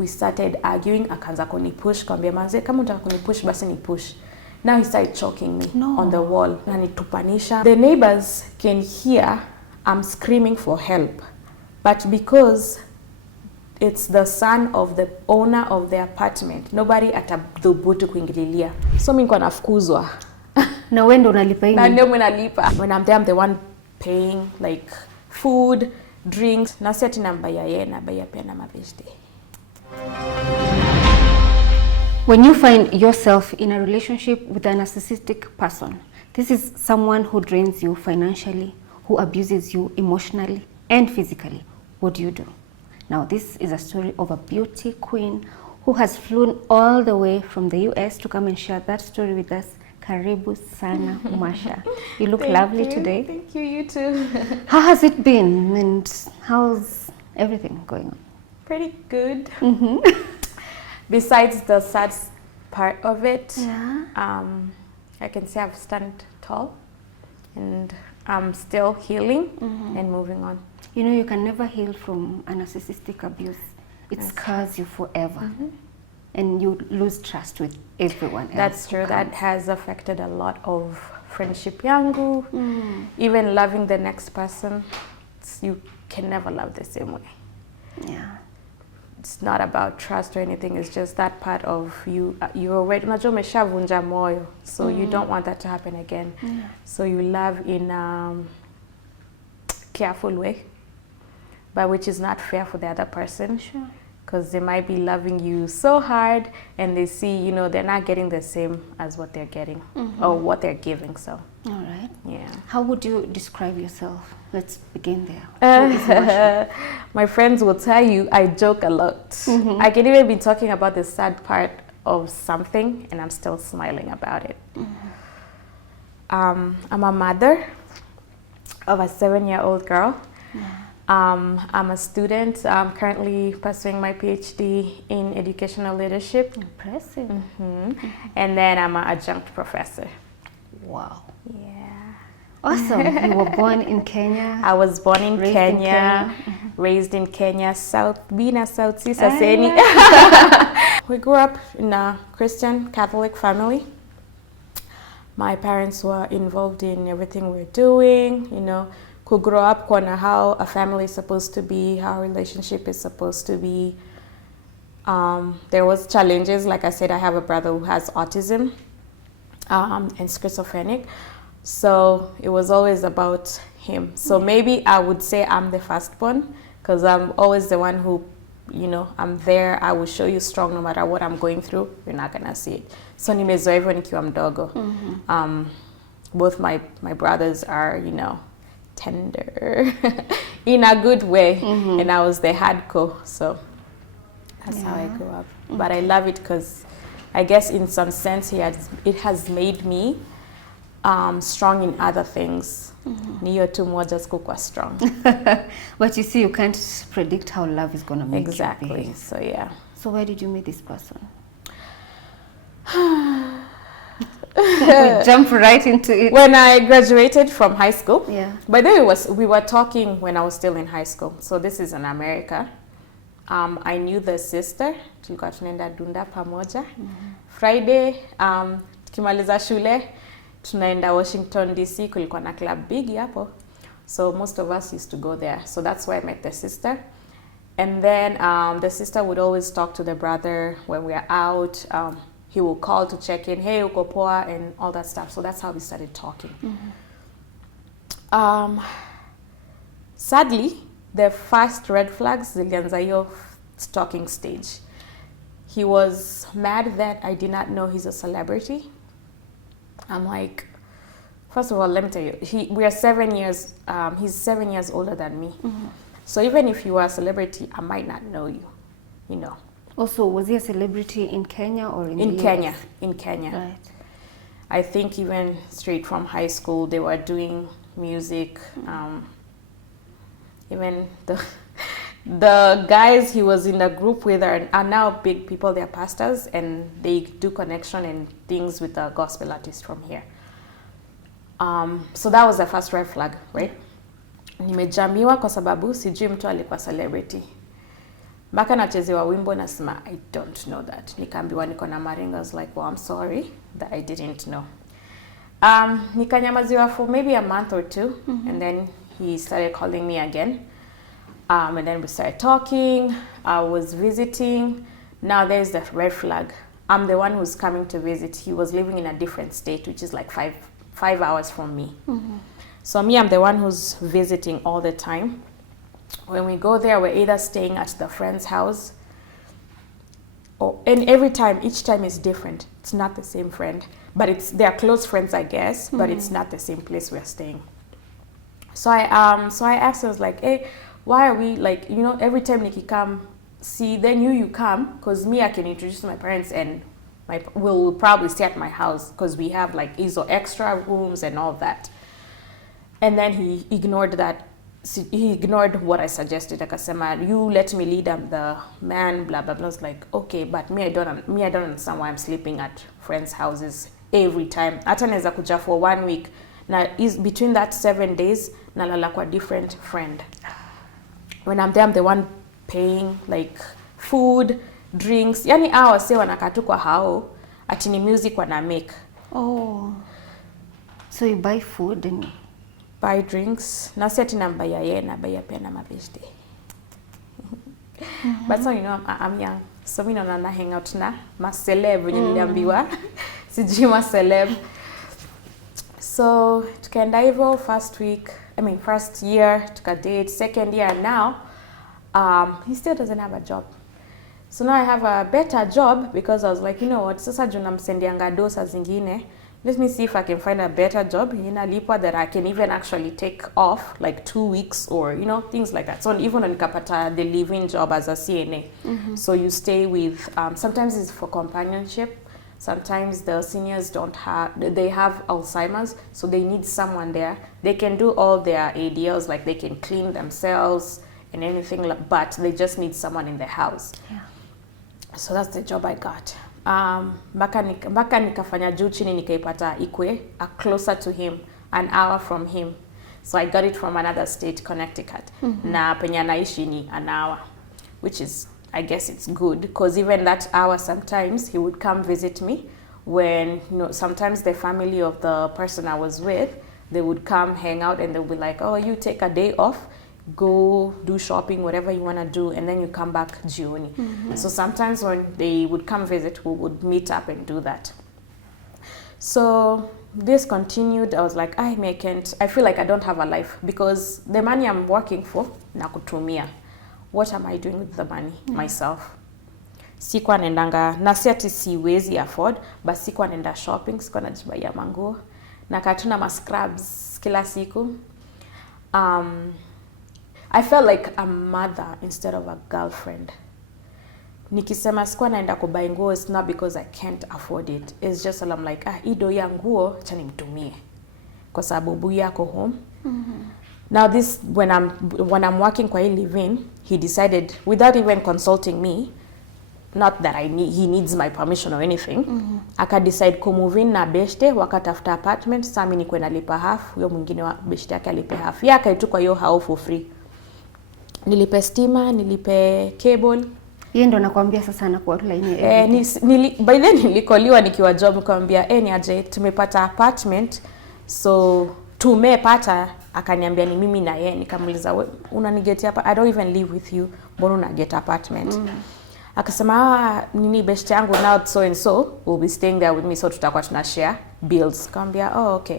we started arguing, akaanza kunipush, kwambia manze kama unataka kunipush basi ni push. Now he started choking me on the wall. Nanitupanisha. The neighbors can hear I'm screaming for help. But because it's the son of the owner of the apartment, nobody atathubutu kuingililia. So mimi niko nafukuzwa. Na wewe ndo unalipa hivi? Na ndio mimi nalipa. When I'm there, I'm the one paying like food, drinks. Na si ati nambaya yeye na baya pia na mabeshte. When you find yourself in a relationship with a narcissistic person, this is someone who drains you financially, who abuses you emotionally and physically. What do you do? Now, this is a story of a beauty queen who has flown all the way from the US to come and share that story with us. Karibu sana, Masha. You look lovely today. Thank you, you too. How has it been and how's everything going on? Pretty good. Besides the sad part of it, I can say I've stand tall and I'm still healing and moving on. You know, you can never heal from a narcissistic abuse. It scars you forever. And you lose trust with everyone else. That's true. That has affected a lot of friendship yangu. Even loving the next person, you can never love the same way. Yeah. It's not about trust or anything. It's just that part of you. You're already unajua umeshavunja moyo, so you don't want that to happen again. So you love in a careful way, but which is not fair for the other person. Sure. Because they might be loving you so hard, and they see, you know, they're not getting the same as what they're getting or what they're giving. So. All right. Yeah. How would you describe yourself? Let's begin there. My friends will tell you I joke a lot. I can even be talking about the sad part of something and I'm still smiling about it. I'm a mother of a 7-year-old girl. I'm a student. I'm currently pursuing my PhD in educational leadership. Impressive. And then I'm an adjunct professor. Wow. Yeah. Awesome. You were born in Kenya. I was born in Kenya, raised in Kenya, South Saseni. We grew up in a Christian Catholic family. My parents were involved in everything we're doing, you know, could grow up on how a family is supposed to be, how a relationship is supposed to be. There was challenges. Like I said, I have a brother who has autism and schizophrenic. So it was always about him. So maybe I would say I'm the firstborn because I'm always the one who, you know, I'm there. I will show you strong no matter what I'm going through. You're not going to see it. So nimezoea hivyo nikiwa mdogo. Both my brothers are, you know, tender in a good way. And I was the hardcore. So that's how I grew up. But I love it because I guess in some sense it has made me strong in other things. Niyo tu moja sikuwa strong. But you see, you can't predict how love is going to make you behave. So yeah. So where did you meet this person? We jump right into it. When I graduated from high school. Yeah. By the way, we were talking when I was still in high school. So this is in America. I knew the sister. Tulikuwa tunaenda dunda pamoja. Friday, tukimaliza shule, tunaenda Washington DC, kulikuwa na club big hapo. So most of us used to go there. So that's where I met the sister. And then the sister would always talk to the brother when we are out. He would call to check in, hey, uko poa, and all that stuff. So that's how we started talking. Sadly, the first red flags, zilianza hiyo stalking stage. He was mad that I did not know he's a celebrity. I'm like, first of all, let me tell you, we are 7 years, he's 7 years older than me. So even if you are a celebrity, I might not know you, you know. Also, was he a celebrity in Kenya or in Kenya? In Kenya. Right. I think even straight from high school, they were doing music. Even the guys he was in the group with are now big people. They're pastors and they do connection and things with the gospel artists from here. So that was the first red flag, right? Nimejamiwa kwa sababu sijui mtu alikuwa celebrity. mpaka nachezewa wimbo nasema I don't know that. Nikaambiwa niko na maringo. I was like, well, I'm sorry that I didn't know. Nikanyamaziwa for maybe a month or two, and then he started calling me again. And then we started talking. I was visiting. Now there's the red flag. I'm the one who's coming to visit. He was living in a different state, which is like five hours from me. So me, I'm the one who's visiting all the time. When we go there, we're either staying at the friend's house, and each time is different. It's not the same friend, but they're close friends, I guess, but it's not the same place we're staying. So I asked, I was like, hey, why are we like, you know, every time Nikki come, see, then you come, because me, I can introduce my parents and we'll probably stay at my house because we have like extra rooms and all that. And then he ignored that. He ignored what I suggested. Akasema, you let me lead, I'm the man, blah, blah, blah. I was like, okay, but I don't understand why I'm sleeping at friends' houses every time. Hata naweza kuja for 1 week. Now, between that 7 days, nalala kwa different friend. When I'm there, I'm the one paying, like, food, drinks. Yani hao wase wanakaa tu kwa hao, ati ni music wana make. Oh. So you buy food and buy drinks. Na si ati nambaya ye, nabaya pia na mabeshte. But so, you know, I'm young. So mi naona na hang out na ma-celeb wenye niliambiwa. Sijui ma-celeb. So tukaenda hivyo first year, tukadate, second year, and now he still doesn't have a job. So now I have a better job because I was like, you know what, sasa juu namsendianga dosa zingine, let me see if I can find a better job inalipwa that I can even actually take off like 2 weeks or, you know, things like that. So even nikapata the living job as a CNA. So you stay with, sometimes it's for companionship. Sometimes the seniors they have Alzheimer's, so they need someone there. They can do all their ADLs, like they can clean themselves and anything, but they just need someone in the house. Yeah. So that's the job I got. Mpaka nikafanya juu chini nikaipata Ikwe, closer to him, an hour from him. So I got it from another state, Connecticut. Na penye anaishi ni an hour, which is, I guess it's good, because even that hour sometimes he would come visit me when, you know, sometimes the family of the person I was with, they would come hang out and they'll be like, oh, you take a day off, go do shopping, whatever you want to do, and then you come back jioni. So sometimes when they would come visit, we would meet up and do that. So this continued. I was like, I feel like I don't have a life because the money I'm working for, nakutumia. What am I doing with the money myself? Sikuwa naendanga, na si ati siwezi afford, but sikuwa naenda shopping, sikuwa najibaiya manguo. Nakatuna ma scrubs kila siku. I felt like a mother instead of a girlfriend. Nikisema sikuwa naenda kubuy nguo, it's not because I can't afford it. It's just I'm like, ido ya nguo, acha nimtumie. Kwa sababu bubu yako home. Now this, when I'm working kwa hii live-in, he decided, without even consulting me, not that he needs my permission or anything, aka decide kumove in na beshte, wakatafuta apartment, sami ni kwenda lipa half, huyo mwingine wa beshte yake alipe half. Ya akaitukwa hiyo house for free. Nilipe stima, nilipe cable. Yeye ndo nakwambia sasa anakuwa line by then nilikoliwa nikiwa job, nikamwambia ni aje tumepata apartment, so tumepata. Akaniambia ni mimi na yeye. Nikamuuliza, unaniget hapa, I don't even live with you, mbona una get apartment? Akasema nini best yangu now so and so will be staying there with me, so tutakuwa tuna share bills. Nikamwambia okay.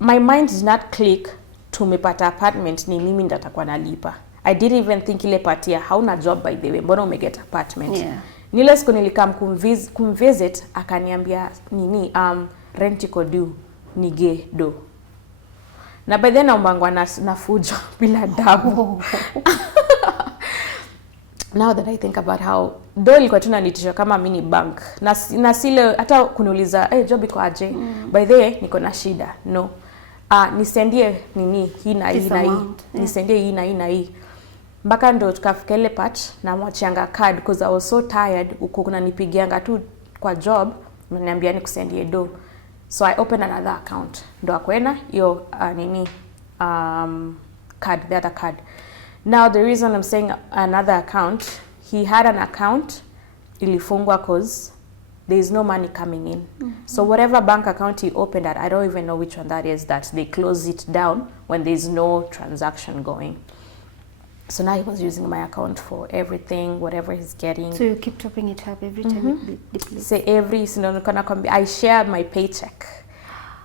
My mind did not click, tumepata apartment ni mimi ndatakuwa nalipa. I didn't even think ile partia hauna job by the way, mbona umeget apartment? Nile siku nilikam kumvisit, akaniambia nini rent iko due, nige do. Na by then naombangwa na fujo bila damu. Now that I think about how do ilikuwa tunanitisha kama mini bank na sile hata kuniuliza job iko aje, by the way niko na shida, no, nisendie nini hii na hii na hii, nisendie hii na hii na hii, mpaka ndo tukafika ile part na mwachanga card because I was so tired. Uko kuna nipigianga tu kwa job, mniambia nikusendie do. So I opened another account. Ndo akwena hiyo card, the other card. Now the reason I'm saying another account, he had an account ilifungwa cause there is no money coming in. So whatever bank account he opened at, I don't even know which one that is, that they close it down when there is no transaction going. So now he was using my account for everything, whatever he's getting. So you keep topping it up every time it depletes? Say I share my paycheck.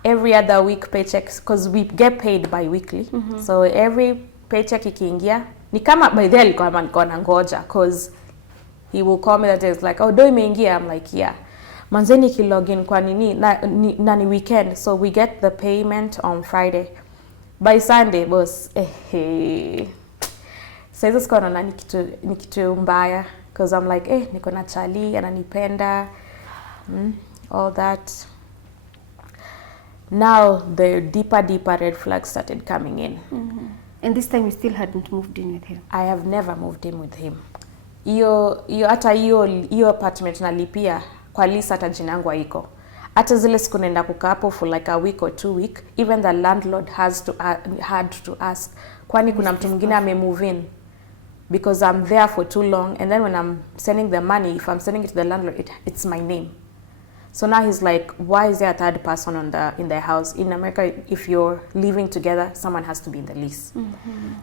Every other week paychecks, because we get paid bi-weekly. So every paycheck ikiingia, ni kama by there alikuwa nangoja, because he will call me that day, like, oh, do imeingia? I'm like, yeah. Manzeni ki login kwa nini na ni weekend, so we get the payment on Friday. By Sunday, boss, sasa siko naona ni kitu mbaya, because I'm like, niko na chali ananipenda, all that. Now the deeper red flags started coming in. And this time you still hadn't moved in with him? I have never moved in with him. Hata hiyo apartment nalipia kwa lease, hata jina yangu haiko. Hata zile siku naenda kukaa hapo for like a week or 2 weeks, even the landlord had to ask, kwani kuna mtu mwingine ame-move in? Because I'm there for too long, and then when I'm sending the money, if I'm sending it to the landlord, it's my name. So now he's like, why is there a third person in the house? In America, if you're living together, someone has to be in the lease.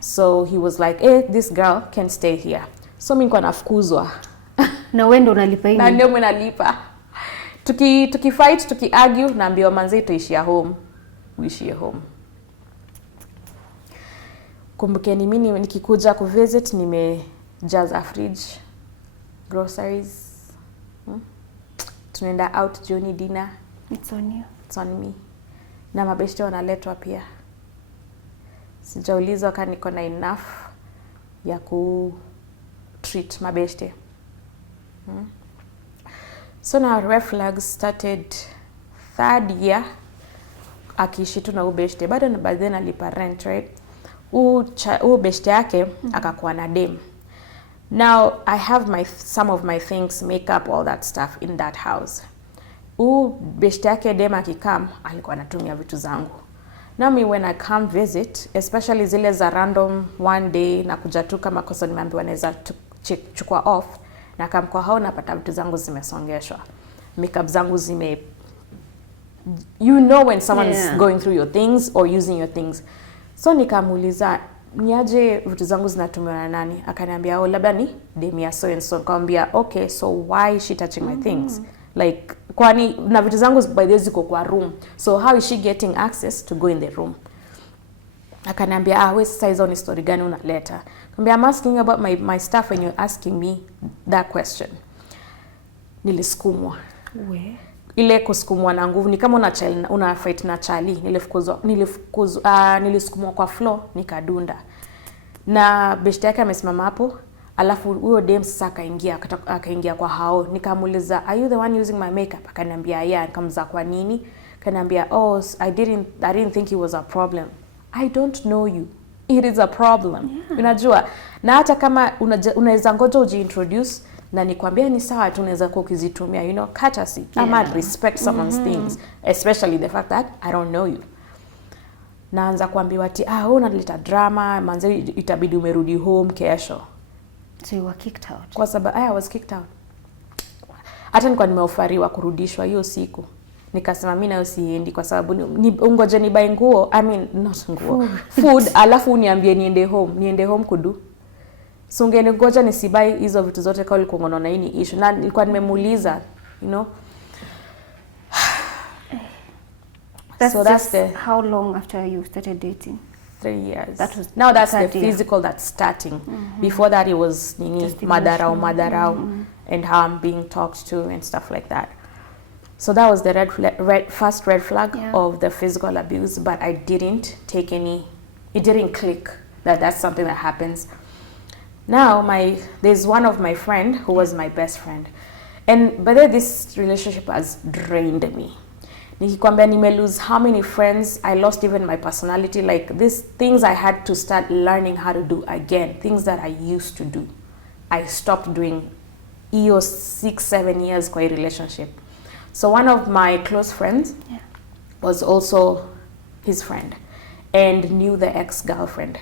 So he was like, this girl can stay here. So mimi niko nafukuzwa. Na wewe ndo unalipa hivi? Na ndio mimi nalipa. Tukifight, tukiargue, naambiwa manzi tuishia home. Uishie home. Kumbukeni mimi nikikuja kuvisit nimejaza fridge, groceries. Tunaenda out jioni dinner. It's on you. It's on me. Na mabeshte wanaletwa pia. Sijaulizwa kama niko na enough ya ku treat mabeshte. So now red flags started 3rd year. Akiishi tu na ubeshte. Bado na baadaye nalipa rent, right? Beshte yake akakuwa na dem. Now I have some of my things, makeup, all that stuff in that house. Beshte yake dem akikam alikuwa anatumia vitu zangu. Now me when I come visit, especially zile za random one day na kuja tu kama kosa nimeambiwa naweza chukua off, na kama kwa hao napata vitu zangu zimesongeshwa. Makeup zangu you know when someone is going through your things or using your things. So nikamuuliza, niaje vitu zangu zinatumiwa na nani? Akaniambia, labda ni Demia so and so. Nikamwambia, okay, so why is she touching my things? Like, kwani na vitu zangu by the way ziko kwa room. So how is she getting access to go in the room? Akaniambia, wewe sasa hizo ni story gani unaleta? Nikamwambia, I'm asking about my stuff when you're asking me that question. Nilisukumwa. Ile kusukumwa na nguvu, ni kama una fight na chali. Nilisukumwa kwa floor, nikadunda. Na beshte yake amesimama hapo, alafu huyo dem sasa akaingia kwa hao. Nikamuuliza, are you the one using my makeup? Akaniambia, yeah. Nikamza kwa nini? Akaniambia, oh, I didn't think it was a problem. I don't know you. It is a problem. Unajua, na hata kama unaweza ngoja ujiintroduce na nikwambia ni sawa tu, unaweza kuwa ukizitumia, courtesy. I might respect someone's things, especially the fact that I don't know you. Naanza kuambiwa ati unaleta drama, manze itabidi umerudi home kesho. So you were kicked out? Kwa sababu I was kicked out. Hata nilikuwa nimeofariwa kurudishwa hiyo siku. Nikasema mimi nayo siendi kwa sababu ungoje ni buy nguo, not nguo. Food, alafu uniambie niende home kudu. So ungengoja nisibai hizo vitu zote kwa ulikuwa unaona hii ni issue. Na nilikuwa nimemuuliza, That's how long after you started dating? 3 years. Now that's the physical that's starting. Before that it was madarao and how I'm being talked to and stuff like that. So that was the first red flag of the physical abuse, but I didn't take it didn't click that that's something that happens. Now there's one of my friend who was my best friend, and by the way, this relationship has drained me. Nikikwambia lose how many friends, I lost even my personality. Like these things I had to start learning how to do again, things that I used to do. I stopped doing 6-7 years kwa relationship. So one of my close friends was also his friend and knew the ex-girlfriend.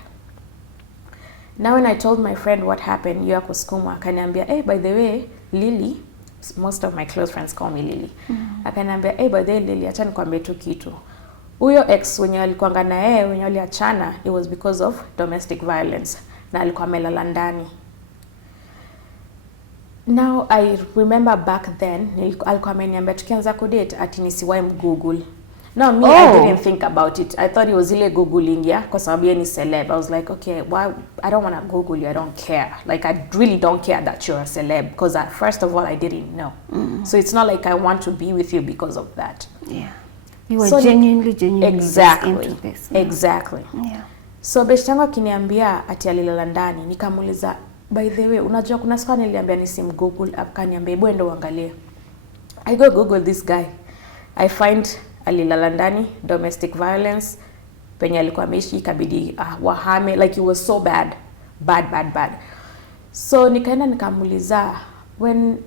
Now when I told my friend what happened, ya kusukumwa, akaniambia, hey, by the way, Lily, most of my close friends call me Lily. Akaniambia, hey, by the way, Lily, acha nikwambie tu kitu. Huyo ex wenye alikuanga na yeye, wenye waliachana, it was because of domestic violence. Na alikuwa amelala ndani. Now I remember back then, alikuwa ameniambia tukianza kudate ati nisiwahi mgoogle. No, me, I didn't think about it. I thought it was ile googling, yeah, kwa sababu yeye ni celeb. I was like, okay, why? I don't want to Google you. I don't care. Like, I really don't care that you're a celeb. Because first of all, I didn't know. So it's not like I want to be with you because of that. Yeah. You were genuinely exactly into this. Yeah. Exactly. Yeah. So best yangu akiniambia ati alilala ndani, nikamuuliza, by the way, unajua kuna siku niliambia nisimgoogle, akaniambia hebu enda uangalie. I go Google this guy. I find alilala ndani, domestic violence, penye alikuwa ameishi ikabidi wahame, like it was so bad. So nikaenda nikamuuliza, when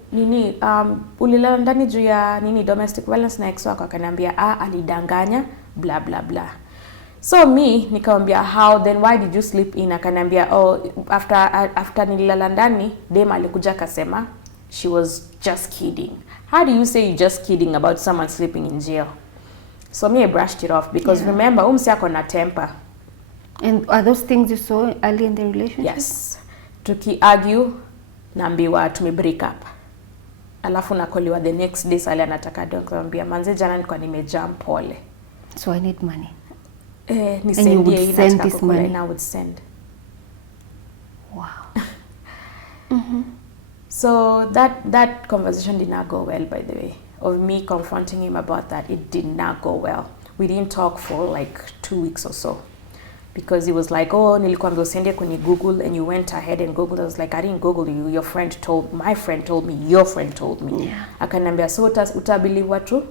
ulilala ndani juu ya domestic violence na ex wako? Akaniambia alidanganya blah blah blah. So me nikamwambia, how then, why did you sleep in? Akaniambia, after nililala ndani dem alikuja akasema she was just kidding. How do you say you're just kidding about someone sleeping in jail? So me, I brushed it off because remember, umsi ako na temper. And are those things you saw early in the relationship? Yes. Tuki-argue, naambiwa break up. Alafu nakoliwa the next day, sali anataka doa, kumwambia manze jana nilikuwa nimejam pole. So I need money. And you would send this money? And I would send. Wow. So that conversation did not go well, by the way. Of me confronting him about that, it did not go well. We didn't talk for like 2 weeks or so. Because he was like, oh, nilikwambia usende kwenye Google, and you went ahead and Googled. I was like, I didn't Google you. My friend told me, your friend told me. Yeah. Akaniambia, so utabelieve watu?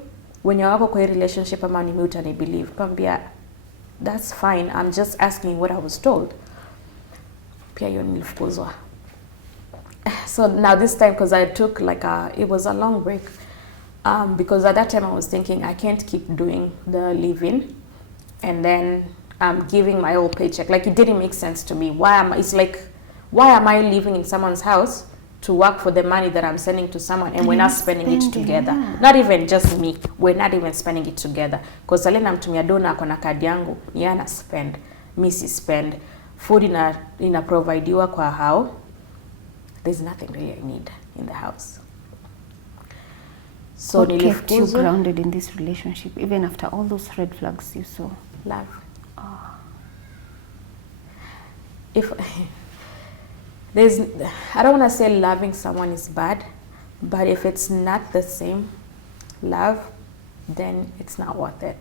Wenye wako kwa relationship ama ni mimi utanibelieve? Kambia, that's fine. I'm just asking what I was told. Pia hiyo nilifukuzwa. So now this time, because I took it was a long break. Because at that time I was thinking I can't keep doing the living and then giving my whole paycheck. Like, it didn't make sense to me. Why am I living in someone's house to work for the money that I'm sending to someone, and we're not spending it together? Yeah. Not even just me. We're not even spending it together. Because alena mtumia dona akona kadi yangu, yana spend, misi spend. Food ina provideiwa kwa hao. There's nothing really I need in the house. So what kept you grounded in this relationship, even after all those red flags you saw? Love. I don't want to say loving someone is bad, but if it's not the same love, then it's not worth it.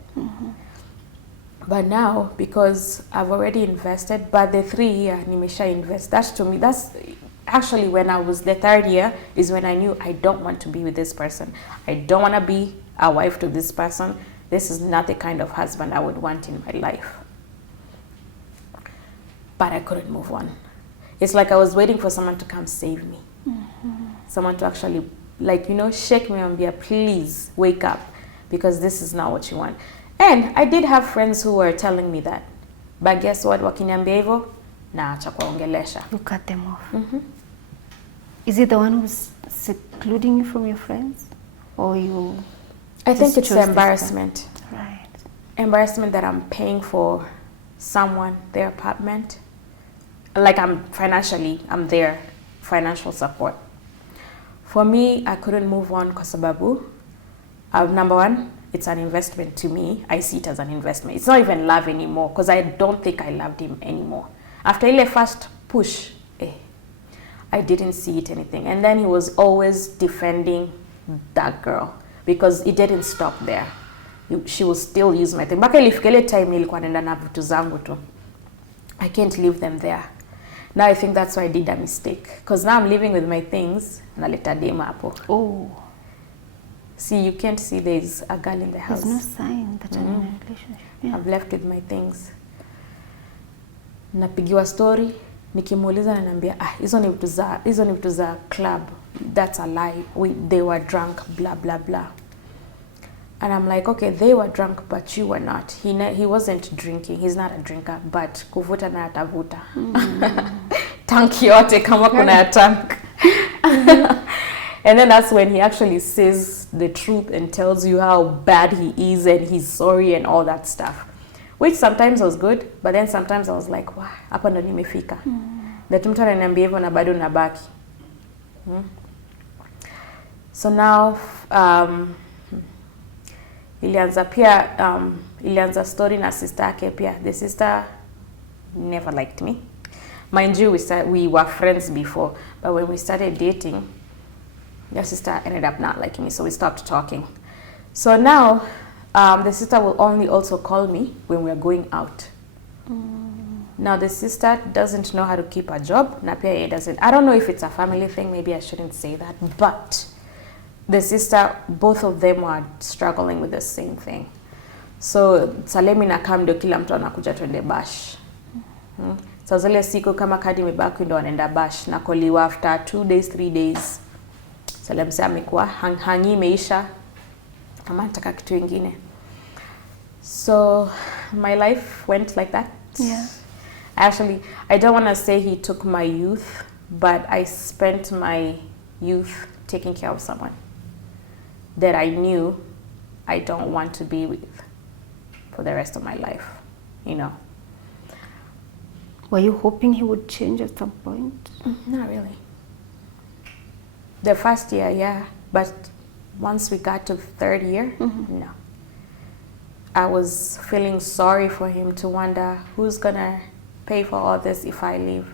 But now, because I've already invested, but the 3 year nimesha invest, that's actually when I was the 3rd year is when I knew I don't want to be with this person. I don't want to be a wife to this person. This is not the kind of husband I would want in my life. But I couldn't move on. It's like I was waiting for someone to come save me. Someone to actually, shake me and be please wake up, because this is not what you want. And I did have friends who were telling me that. But guess what? Wakiniambia hivyo, naacha kuwaongelesha. You cut them off. Is it the one who's secluding you from your friends? Or you... I think it's embarrassment. Right. Embarrassment that I'm paying for someone, their apartment. Like I'm there, financial support. For me, I couldn't move on kwa sababu, number one, it's an investment to me. I see it as an investment. It's not even love anymore, because I don't think I loved him anymore. After ile first push, I didn't see it anything. And then he was always defending that girl, because it didn't stop there. She will still use my thing. Baka ilifika ile time nilikuwa naenda na vitu zangu tu. I can't leave them there. Now I think that's why I did a mistake. Because now I'm living with my things. Naleta dema hapo. Oh. See, you can't see there's a girl in the house. There's no sign that I'm in a relationship. Yeah. I've left with my things. Napigiwa story, nikimuuliza ananiambia, hizo ni vitu za club. That's a lie. They were drunk, blah blah blah. And I'm like, okay, they were drunk, but you were not. He wasn't drinking. He's not a drinker, but kuvuta na atavuta. tank yote kama kuna ya tank. And then that's when he actually says the truth and tells you how bad he is and he's sorry and all that stuff. Which sometimes was good, but then sometimes I was like, wow, hapa ndo nimefika. That mtu ananiambia hivyo na bado nabaki. So now ilianza story na sister yake pia. The sister never liked me. Mind you, we were friends before, but when we started dating, the sister ended up not liking me, so we stopped talking. So now, the sister will only also call me when we're going out. Now the sister doesn't know how to keep a job. Na pia yeye doesn't. I don't know if it's a family thing, maybe I shouldn't say that, but the sister, both of them were struggling with the same thing. So Salemi na kamdo kila mtu anakuja twende bash. So zile siku kama kadi imebaki ndo wanaenda bash na koliwa after 2 days 3 days. Salem sasa amekuwa hangi imeisha. Kama nataka kitu kingine. So my life went like that. Yeah. Actually, I don't want to say he took my youth, but I spent my youth taking care of someone that I knew I don't want to be with for the rest of my life, you know. Were you hoping he would change at some point? Not really. The first year, yeah, but once we got to the third year, no. I was feeling sorry for him to wonder who's gonna pay for all this if I leave.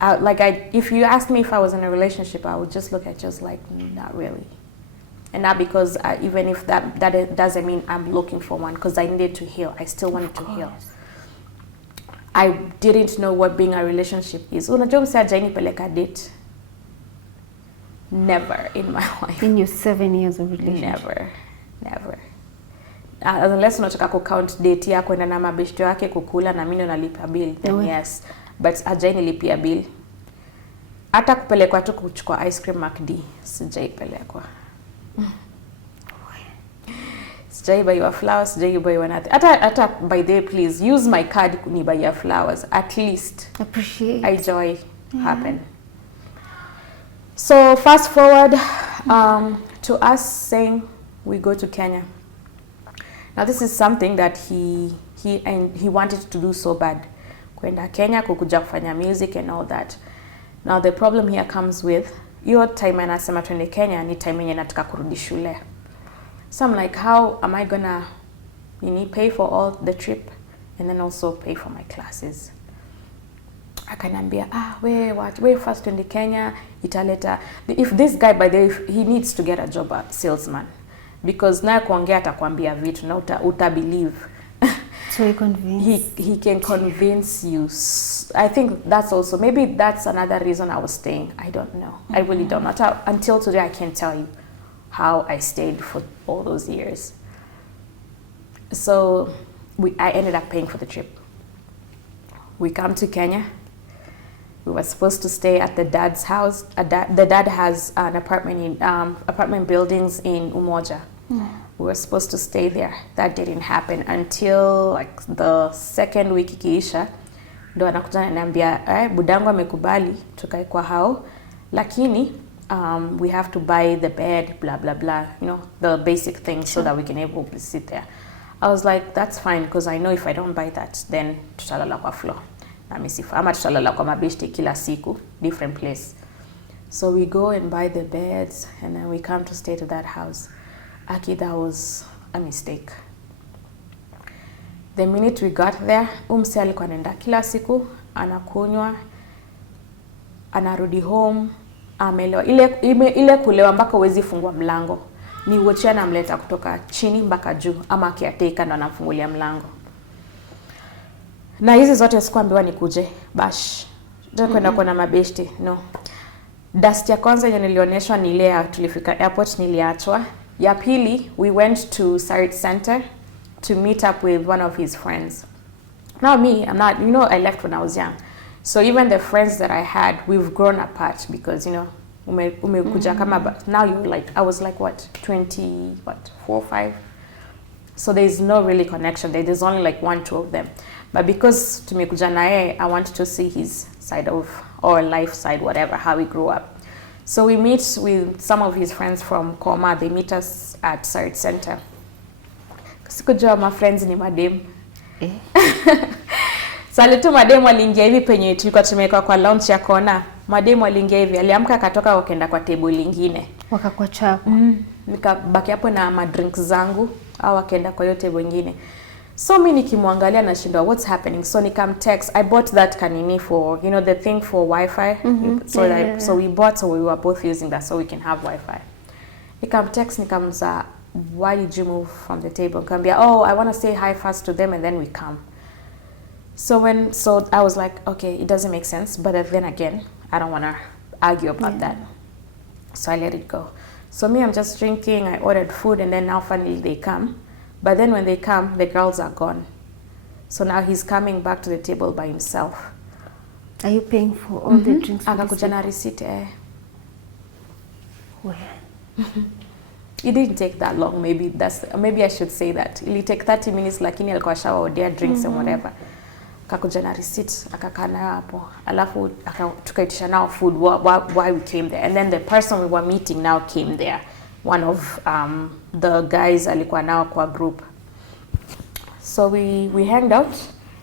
If you asked me if I was in a relationship, I would just look at just like, not really. And not because even if that doesn't mean I'm looking for one, because I needed to heal. I still wanted to heal. I didn't know what being a relationship is. Unajua msi hajainipeleka date. Never in my life. In your 7 years of relationship? Never. Unless unataka count date yako kwenda na mabeshto yake kukula na mimi nalipa bill, then yes. But hajainilipia bill. Hata kupelekwa tu kuchukua ice cream McD, sijaipelekwa. Sijai buy your flowers, sijai buy your nothing. Hata by the way, please use my card kuni buy your flowers. At least appreciate. I joy happen. So fast forward to us saying we go to Kenya. Now this is something that he wanted to do so bad. Kwenda Kenya kukuja kufanya music and all that. Now the problem here comes with your time anasema twende Kenya ni time yenye nataka kurudi shule. So I'm like, how am I gonna pay for all the trip and then also pay for my classes? Akanambia, we first twende Kenya, italeta. If this guy, by the way, he needs to get a job as salesman. Because na kuongea atakwambia vitu na uta believe. So he convinced. He can convince you. I think that's also, maybe that's another reason I was staying. I don't know. I really don't know. Until today, I can't tell you how I stayed for all those years. So I ended up paying for the trip. We come to Kenya. We were supposed to stay at the dad's house. The dad has an apartment buildings in Umoja. We were supposed to stay there. That didn't happen until like the second week ikiisha. Ndo anakuja ananiambia, budangu amekubali tukae kwa hao, lakini we have to buy the bed, blah blah blah, you know, the basic things so that we can able to sit there. I was like, that's fine, because I know if I don't buy that, then tutalala kwa floor. Ama tutalala kwa mabeshte kila siku, different place. So we go and buy the beds, and then we come to stay to that house. Aki, that was a mistake. The minute we got there, umse alikuwa anaenda kila siku, anakunywa, anarudi home, amelewa. Ile kulewa mpaka huwezi fungua mlango. Ni uochea na mleta kutoka chini mpaka juu, ama akiateka ndo anamfungulia mlango. Na hizi zote sikuambiwa nikuje bash. Ndio kwenda kwa na mabeshte, no. Dust ya kwanza yenye nilionyeshwa ni ile tulifika airport niliachwa. Ya pili, we went to Sarit Center to meet up with one of his friends. Now me, I'm not, you know, I left when I was young. So even the friends that I had, we've grown apart because, you know, umekuja kama, now you're like, I was like, what, 4, 5? So there's no really connection there. There's only like 1, 2 of them. But because tumekuja nae, I wanted to see his side of, or life side, whatever, how we grew up. So we meet with some of his friends from Koma. They meet us at Sarit Center. Sikujua my friends ni madem. Sasa tu madem waliingia hivi penye tulikuwa tumeweka kwa lounge ya kona. Madem waliingia hivi, aliamka akatoka wakaenda kwa table lingine. Wakakuacha hapo. Nikabaki hapo na madrinks zangu au wakaenda kwa hiyo table nyingine. So mimi nikimwangalia na shindwa what's happening. So nikam text, I bought that kanini for, you know, the thing for Wi-Fi. So we bought, so we were both using that so we can have Wi-Fi. Nikam text, nikamza, why did you move from the table? Kambia, oh, I want to say hi first to them and then we come. So I was like, okay, it doesn't make sense, but then again, I don't want to argue about that. So I let it go. So me, I'm just drinking, I ordered food, and then now finally they come. But then when they come, the girls are gone. So now he's coming back to the table by himself. Are you paying for all the drinks? Akakuja na receipt. Where? It didn't take that long. Maybe I should say that. It take 30 minutes, lakini alikuwa shawaodia drinks and whatever. Akakuja na receipt, akakaa nayo hapo. Alafu tukaitisha nao food, why we came there. And then the person we were meeting now came there. One of the guys alikuwa nao kwa group. So we hanged out,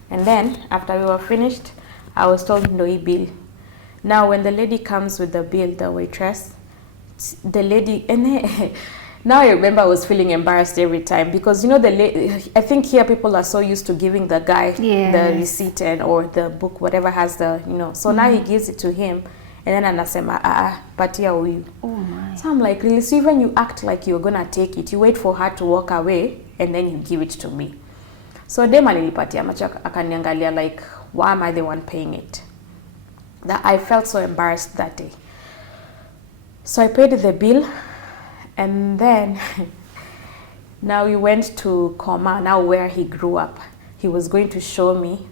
and then after we were finished, I was told no bill. Now when the lady comes with the bill, the waitress, the lady, and now I remember I was feeling embarrassed every time because, you know, I think here people are so used to giving the guy the receipt or the book, whatever has the, you know. So now he gives it to him, and then anasema, patia huyu. Oh my. So I'm like, really? So even you act like you're gonna take it, you wait for her to walk away, and then you give it to me. So dem alinipatia macho akaniangalia like, why am I the one paying it? That I felt so embarrassed that day. So I paid the bill, and then now we went to Koma, now where he grew up. He was going to show me.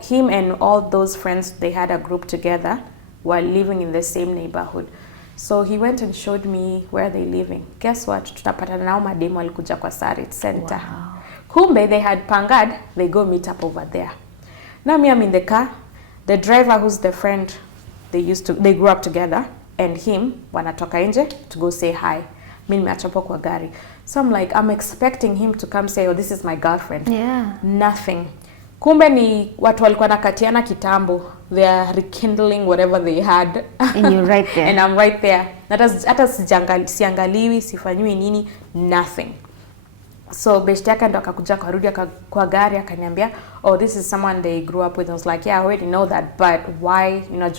Him and all those friends, they had a group together while living in the same neighborhood. So he went and showed me where they living. Guess what? Tutapatana nao mademu walikuja kwa Sarit Center. Wow. Kumbe they had pangad, they go meet up over there. Now me, I'm in the car. The driver, who's the friend, they grew up together, and him wanatoka nje to go say hi. Mimi nimeachapo kwa gari. So I'm like, I'm expecting him to come say, oh, this is my girlfriend. Yeah. Nothing. Kumbe ni watu walikuwa nakatiana kitambo. They are rekindling whatever they had. And you're right there. And I'm right there. Hata siangaliwi, sifanyiwi nini, nothing. So beshte yake ndo akakuja karudi kwa gari akaniambia, oh, this is someone they grew up with. I was like, yeah, I already know that, but why, you know,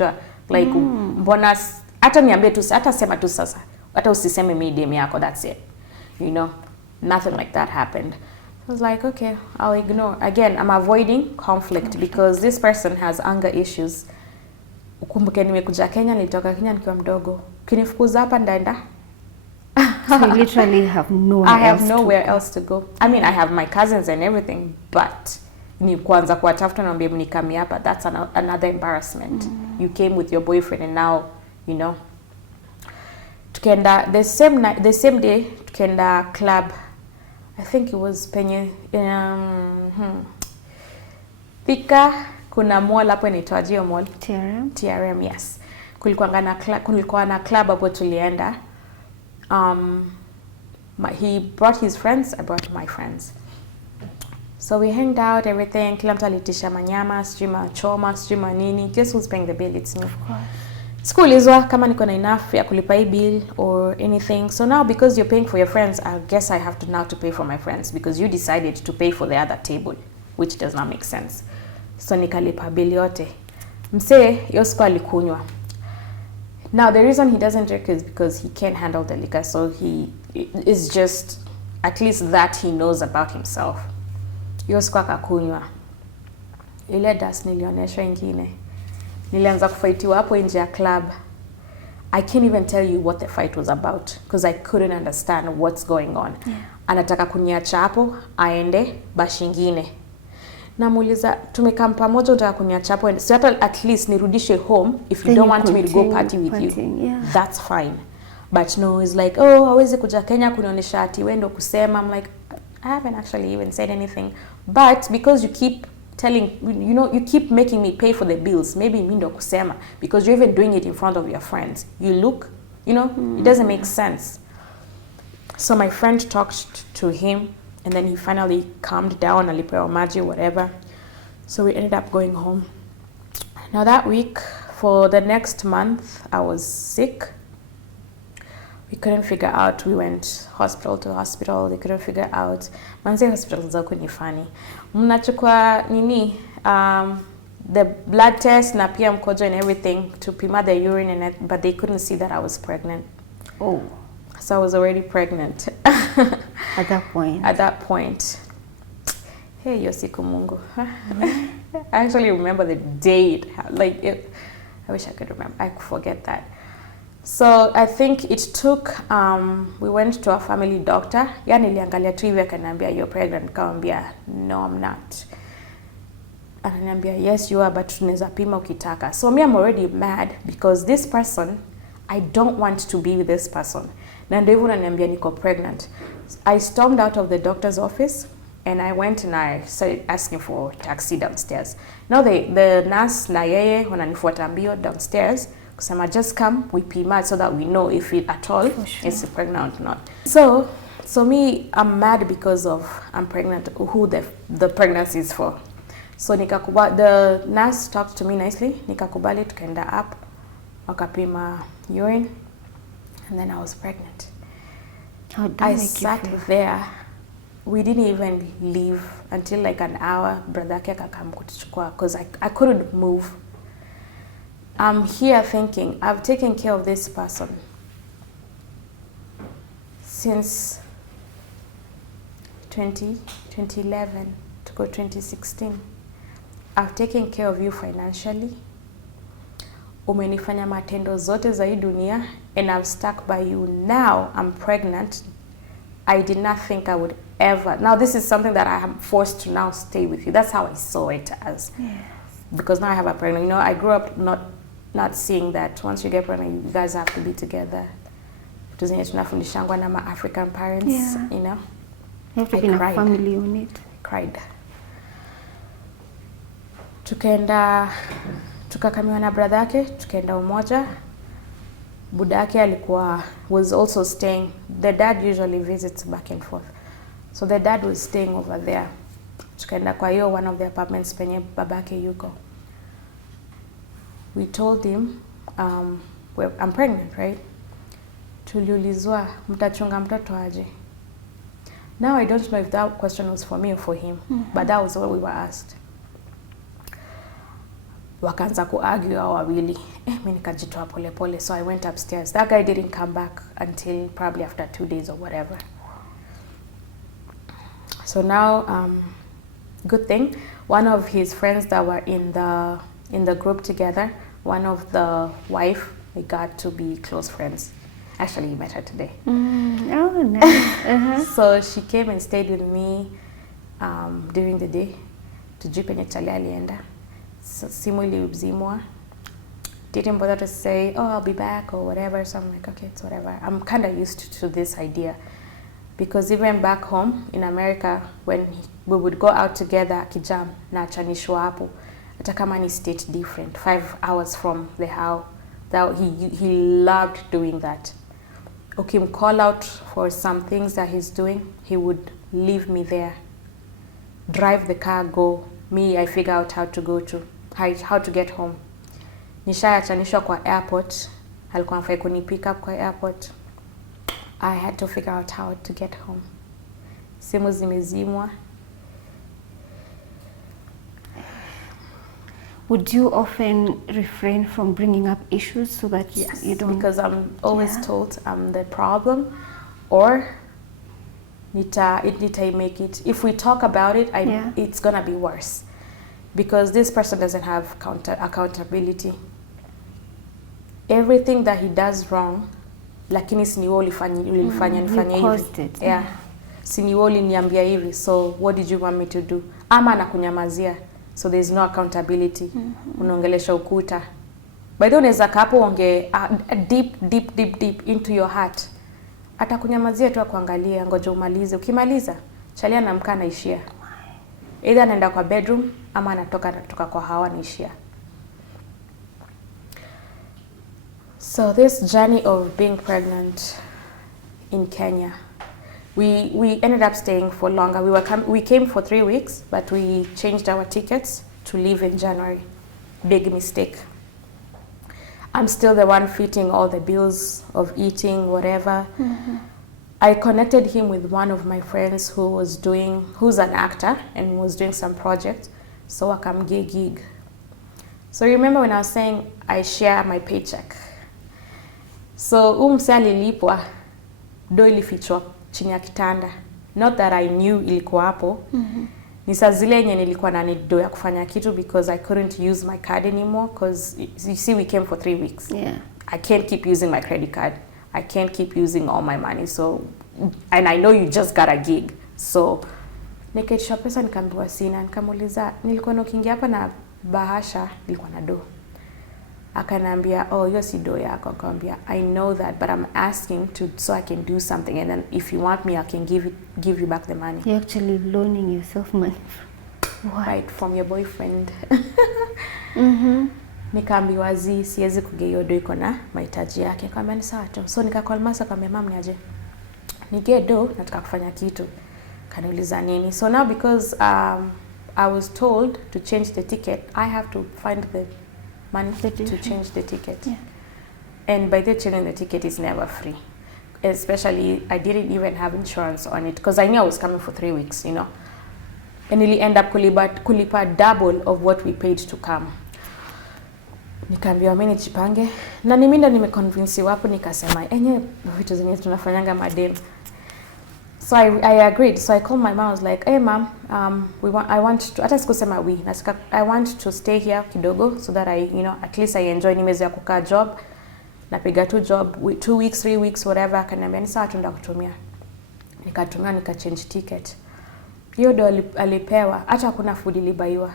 like, mbona, hata niambie tu, hata sema tu sasa, hata usiseme medium yako, that's it. You know, nothing like that happened. I was like, okay, I'll ignore. Again, I'm avoiding conflict because this person has anger issues. Ukumbuke nimekuja Kenya, nilitoka Kenya nikiwa mdogo. Kinifukuza hapa ndaenda. So you literally have nowhere else to go. I mean, I have my cousins and everything, but ni kwanza kuwatafuta na mbie mnikami hapa, that's another embarrassment. You came with your boyfriend and now, you know. Tukenda the same day tukenda club. I think it was penye Thika, kuna mall hapo inaitwa Geo Mall. TRM, yes. Kulikuwa na club hapo tulienda. He brought his friends, I brought my friends. So we hanged out, everything. Kila mtu alitisha manyama, sijui choma, sijui nini. Guess who's paying the bill? It's me. Of course. Sikuulizwa kama niko na enough ya kulipa hii bill or anything. So now because you're paying for your friends, I guess I have to now to pay for my friends because you decided to pay for the other table, which does not make sense. So nikalipa bill yote. Msee, hiyo siku alikunywa. Now the reason he doesn't drink is because he can't handle the liquor. So he is just, at least that he knows about himself. Hiyo siku akakunywa. Ile das nilionyeshwa ingine. Nilianza kufightiwa hapo nje ya club. I can't even tell you what the fight was about because I couldn't understand what's going on. Yeah. Anataka kuniacha hapo aende bashingine. Namuuliza tumekaa pamoja unataka kuniacha hapo, so at least nirudishe home if you don't want me to go party with you. Yeah. That's fine. But no, it's like, oh, hawezi kuja Kenya kunionyesha ati wewe ndo kusema. I'm like, I haven't actually even said anything. But because you keep telling, you know, you keep making me pay for the bills. Maybe mi ndo kusema, because you're even doing it in front of your friends. You look, you know, it doesn't make sense. So my friend talked to him, and then he finally calmed down, alipewa maji, whatever. So we ended up going home. Now that week, for the next month, I was sick. We couldn't figure out. We went hospital to hospital. They couldn't figure out. Manze hospital zako ni funny. Mnachukua nini? The blood test na pia mkojo and everything to pima the urine and it, but they couldn't see that I was pregnant. Oh. So I was already pregnant. At that point. At that point. Hey, yosiku Mungu. I actually remember the date. Like, I wish I could remember. I could forget that. So I think it took, we went to a family doctor. Yani niliangalia tu hivi akaniambia, you're pregnant. Nikamwambia, no, I'm not. Ananiambia, yes, you are, but tunaweza pima ukitaka. So me, I'm already mad because this person, I don't want to be with this person. Na ndio hivyo ananiambia niko pregnant. I stormed out of the doctor's office and I went and I started asking for a taxi downstairs. Now the nurse na yeye wananifuata mbio downstairs kusema just come, we pima so that we know if it at all is pregnant or not. So me, I'm mad because of I'm pregnant, who the pregnancy is for. So nikakubali, the nurse talked to me nicely, nikakubali, tukaenda up, wakapima urine, and then I was pregnant. How did I sat there. We didn't even leave until like an hour. Brother yake akakam kutuchukua because I couldn't move. I'm here thinking, I've taken care of this person since 2011 to go 2016. I've taken care of you financially. Umenifanya matendo zote za hii dunia, and I've stuck by you. Now I'm pregnant. I did not think I would ever. Now this is something that I am forced to now stay with you. That's how I saw it as. Yes. Because now I have a pregnant. You know, I grew up not seeing that once you get pregnant, you guys have to be together. Tuzenye tunafundishangwa na ma African parents, yeah. You know. You have to be in a family unit. I cried. Tukakamiwa na brother yake, tukaenda Umoja. Buda yake was also staying. The dad usually visits back and forth. So the dad was staying over there. Tukaenda kwa hiyo one of the apartments penye babake yuko. We told him, I'm pregnant, right? Tuliulizwa, mtachunga mtoto aje? Now I don't know if that question was for me or for him, but that was what we were asked. Wakaanza kuargue hao wawili. Mimi nikajitoa pole pole, so I went upstairs. That guy didn't come back until probably after 2 days or whatever. So now, good thing, one of his friends that were in the group together, one of the wife, we got to be close friends. Actually, you met her today. Oh, nice. So she came and stayed with me during the day. Tujui penye chali alienda. So simu iliuzimwa. Didn't bother to say, oh, I'll be back or whatever. So I'm like, okay, it's whatever. I'm kind of used to this idea. Because even back home in America, when we would go out together, kijam, na chanishwa hapo, hata kama ni state different, 5 hours from the house, that he loved doing that. Okay, call out for some things that he's doing, he would leave me there. Drive the car, go. Me, I figure out how to get home. Nishayachanishwa kwa airport, alikuwa anafai kuni pick up kwa airport. I had to figure out how to get home. Simu zimezimwa. Would you often refrain from bringing up issues so that yes, you don't? Because I'm always told I'm the problem, or nita make it. If we talk about it, it's gonna be worse, because this person doesn't have accountability. Everything that he does wrong, lakini si ni wewe ulifanya nifanye hivi. Yeah. Si ni wewe uliniambia hivi, so what did you want me to do? Ama anakunyamazia, so there's no accountability. Unaongelesha ukuta. By the way, unaweza kapo onge deep into your heart. Atakunyamazia tu akuangalia, ngoja umalize. Ukimaliza, chalia na mka naishia. Either anaenda kwa bedroom ama anatoka kwa hawa nishia. So this journey of being pregnant in Kenya, we ended up staying for longer. We came for 3 weeks, but we changed our tickets to leave in January. Big mistake. I'm still the one fitting all the bills of eating, whatever. I connected him with one of my friends who's an actor and was doing some project. So akamgie gig. So remember when I was saying I share my paycheck. So mse alilipwa do ilifichwa chini ya kitanda. Not that I knew ilikuwa hapo. Ni saa zile yenye nilikuwa na need do ya kufanya kitu because I couldn't use my card anymore because you see we came for 3 weeks. Yeah. I can't keep using my credit card. I can't keep using all my money. So, and I know you just got a gig. So, nikaitisha pesa nikaambiwa sina. Nikamuuliza, nilikuwa nukingia hapa na bahasha, nilikuwa na do. Akaniambia, oh, hiyo si do yako. Akamwambia, I know that, but I'm asking so I can do something. And then if you want me, I can give you back the money. You're actually loaning yourself money. What? Right, from your boyfriend. Nikaambiwa siwezi kugea hiyo do iko na mahitaji yake. Akamwambia ni sawa tu. So nikacall Masa akamwambia mama niaje. Nige do nataka kufanya kitu. Kaniuliza nini? So now because I was told to change the ticket, I have to find the money to change the ticket. Yeah. And by the changing the ticket is never free. Especially I didn't even have insurance on it because I knew I was coming for 3 weeks, you know. And nearly end up kulipa double of what we paid to come. Nikaambiwa mimi nijipange na mimi ndo nimeconvince wapo nikasema enye vitu zenye tunafanyanga madem. So I agreed. So I called my mom. I was like, "Hey mom, I want to hata sikusema I want to stay here kidogo so that at least I enjoy nimezoea kukaa job. Napiga tu job 2 weeks, 3 weeks whatever." Akaniambia ni sawa tuenda kutumia. Nikatumia nikachange ticket. Hiyo ndo alipewa hata hakuna food ilibaiwa.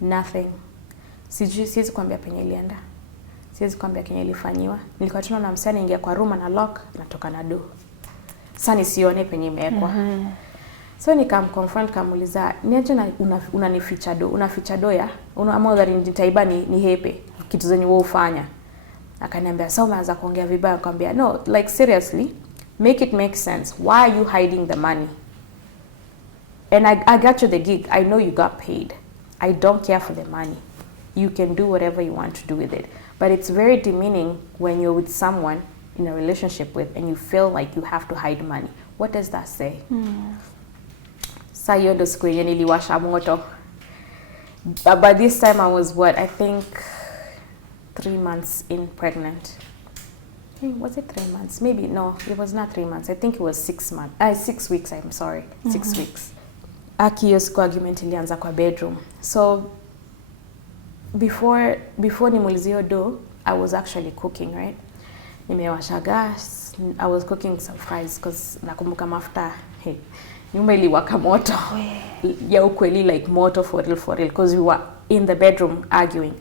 Nothing. Siwezi kuambia penye ilienda. Siwezi kuambia kenye ilifanywa. Nilikuwa tunaona msanii ingia kwa room na lock natoka na do. Sasa nisione penye imewekwa. So nikamconfront kamuuliza, "Niaje unanificha do? Unaficha do ya? Ama that nitaiba ni hepe kitu zenye wewe ufanya." Akaniambia, "Sasa umeanza kuongea vibaya." Akamwambia, "No, like seriously, make it make sense. Why are you hiding the money? And I got you the gig. I know you got paid. I don't care for the money. You can do whatever you want to do with it. But it's very demeaning when you're with someone in a relationship with and you feel like you have to hide money. What does that say?" Sa hiyo ndo siku yenye niliwasha moto. By this time I was I think 3 months in pregnant. Was it 3 months? Maybe no, it was not 3 months. I think it was 6 months. 6 weeks, I'm sorry. 6 weeks. Hiyo siku argument ilianza kwa bedroom. So before nimulizie do, I was actually cooking, right? Nimewasha gas. I was cooking some fries because nakumbuka mafuta. Nyumba iliwaka moto. Ya ukweli like moto for real because we were in the bedroom arguing.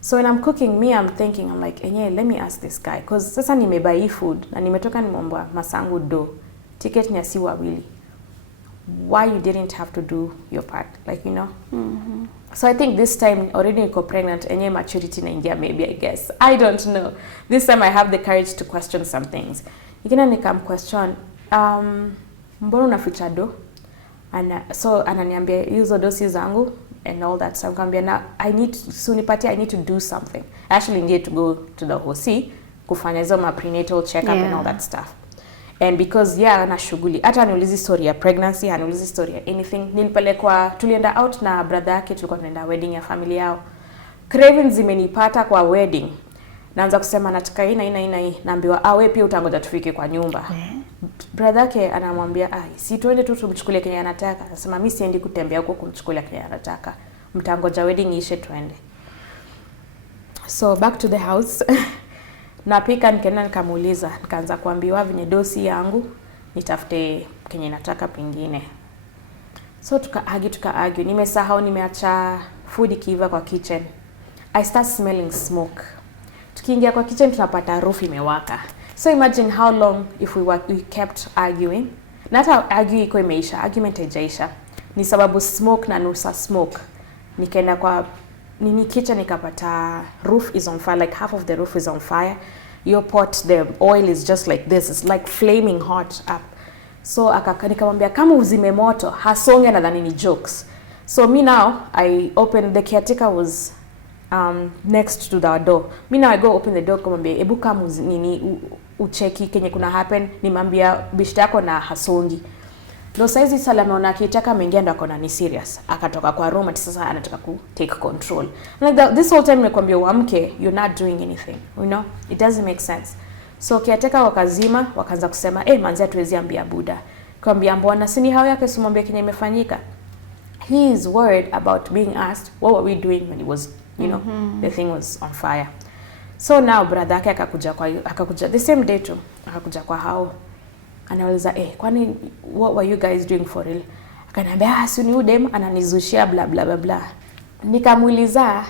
So when I'm cooking, I'm thinking, I'm like, let me ask this guy because sasa nimebuy food na nimetoka nimeomba masangu do. Ticket ni asi wawili. Why you didn't have to do your part, like, you know? So I think this time already niko pregnant and maturity naingia maybe, I guess. I don't know. This time I have the courage to question some things. Nikina nikam question, mbona unaficha do? So ananiambia hizo dosi zangu and all that. So nikamwambia na I need to do something. I actually need to go to the hosi kufanya hizo prenatal checkup and all that stuff. And because ana shughuli hata aniulizi story ya pregnancy, aniulizi story ya anything. Nilipelekwa tulienda out na brother yake, tulikuwa tunaenda wedding ya familia yao. Cravings zimenipata kwa wedding. Naanza kusema nataka hii naambiwa wewe pia utangoja tufike kwa nyumba. Brother yake anamwambia si tuende tu tumchukulie Kenya anataka. Anasema mimi siendi kutembea huko kumchukulia Kenya anataka. Mtangoja wedding ishe tuende. So back to the house. Napika nikaenda nikamuuliza, nikaanza kuambiwa venye dosi yangu nitafute Kenya nataka pengine. So tuka argue. Nimesahau nimeacha food ikiiva kwa kitchen. I start smelling smoke. Tukiingia kwa kitchen tunapata harufu imewaka. So imagine how long if we kept arguing. Na hata argue iko imeisha, argument haijaisha. Ni sababu smoke na nusa smoke. Nikaenda kwa nini kitchen nikapata roof is on fire, like half of the roof is on fire. Your pot, the oil is just like this, it's like flaming hot up. So nikamwambia kama uzime moto, hasonge na dhani ni jokes. So me now, I open, the caretaker was next to the door. Me now I go open the door kumwambia ebu kama nini ucheki kenye kuna happen, nimwambia bishta yako na hasongi. Ndo saizi Salama ona akitaka ameingia ndo akona ni serious. Akatoka kwa room ati sasa anataka ku take control. Like this whole time nimekwambia uamke, you're not doing anything. You know? It doesn't make sense. So kiateka wakazima, wakaanza kusema, manzi hatuwezi ambia Buda. Kwambia mbona sini hao yake simwambia kenye imefanyika. He is worried about being asked what were we doing when it was, you know, the thing was on fire. So now brother yake akakuja the same day too. Akakuja kwa hao. Anauliza kwani what were you guys doing for real? Akaniambia si ni udem ananizushia bla bla bla bla. Nikamuuliza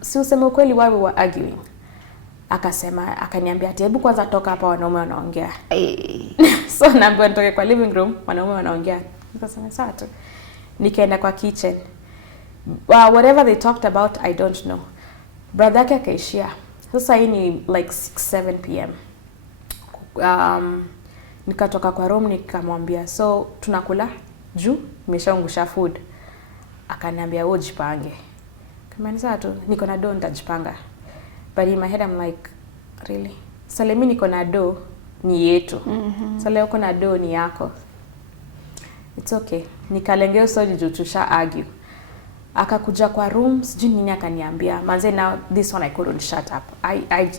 si useme ukweli why we were arguing. Akaniambia ati hebu kwanza toka hapa wanaume wanaongea. So naambiwa nitoke kwa living room wanaume wanaongea. Nikasema sawa tu. Nikaenda kwa kitchen. Whatever they talked about I don't know. Brother yake akaishia. Sasa hii ni like 6-7 p.m. Nikatoka kwa room nikamwambia so tunakula juu nimeshaungusha food. Akaniambia wewe jipange. Kama ni sawa tu niko na do nitajipanga. But in my head I'm like really? Sasa mimi niko na do ni yetu. Sasa leo uko na do ni yako. It's okay. Nikalengea story juu tusha argue. Akakuja kwa room sijui nini akaniambia manze now this one I couldn't shut up.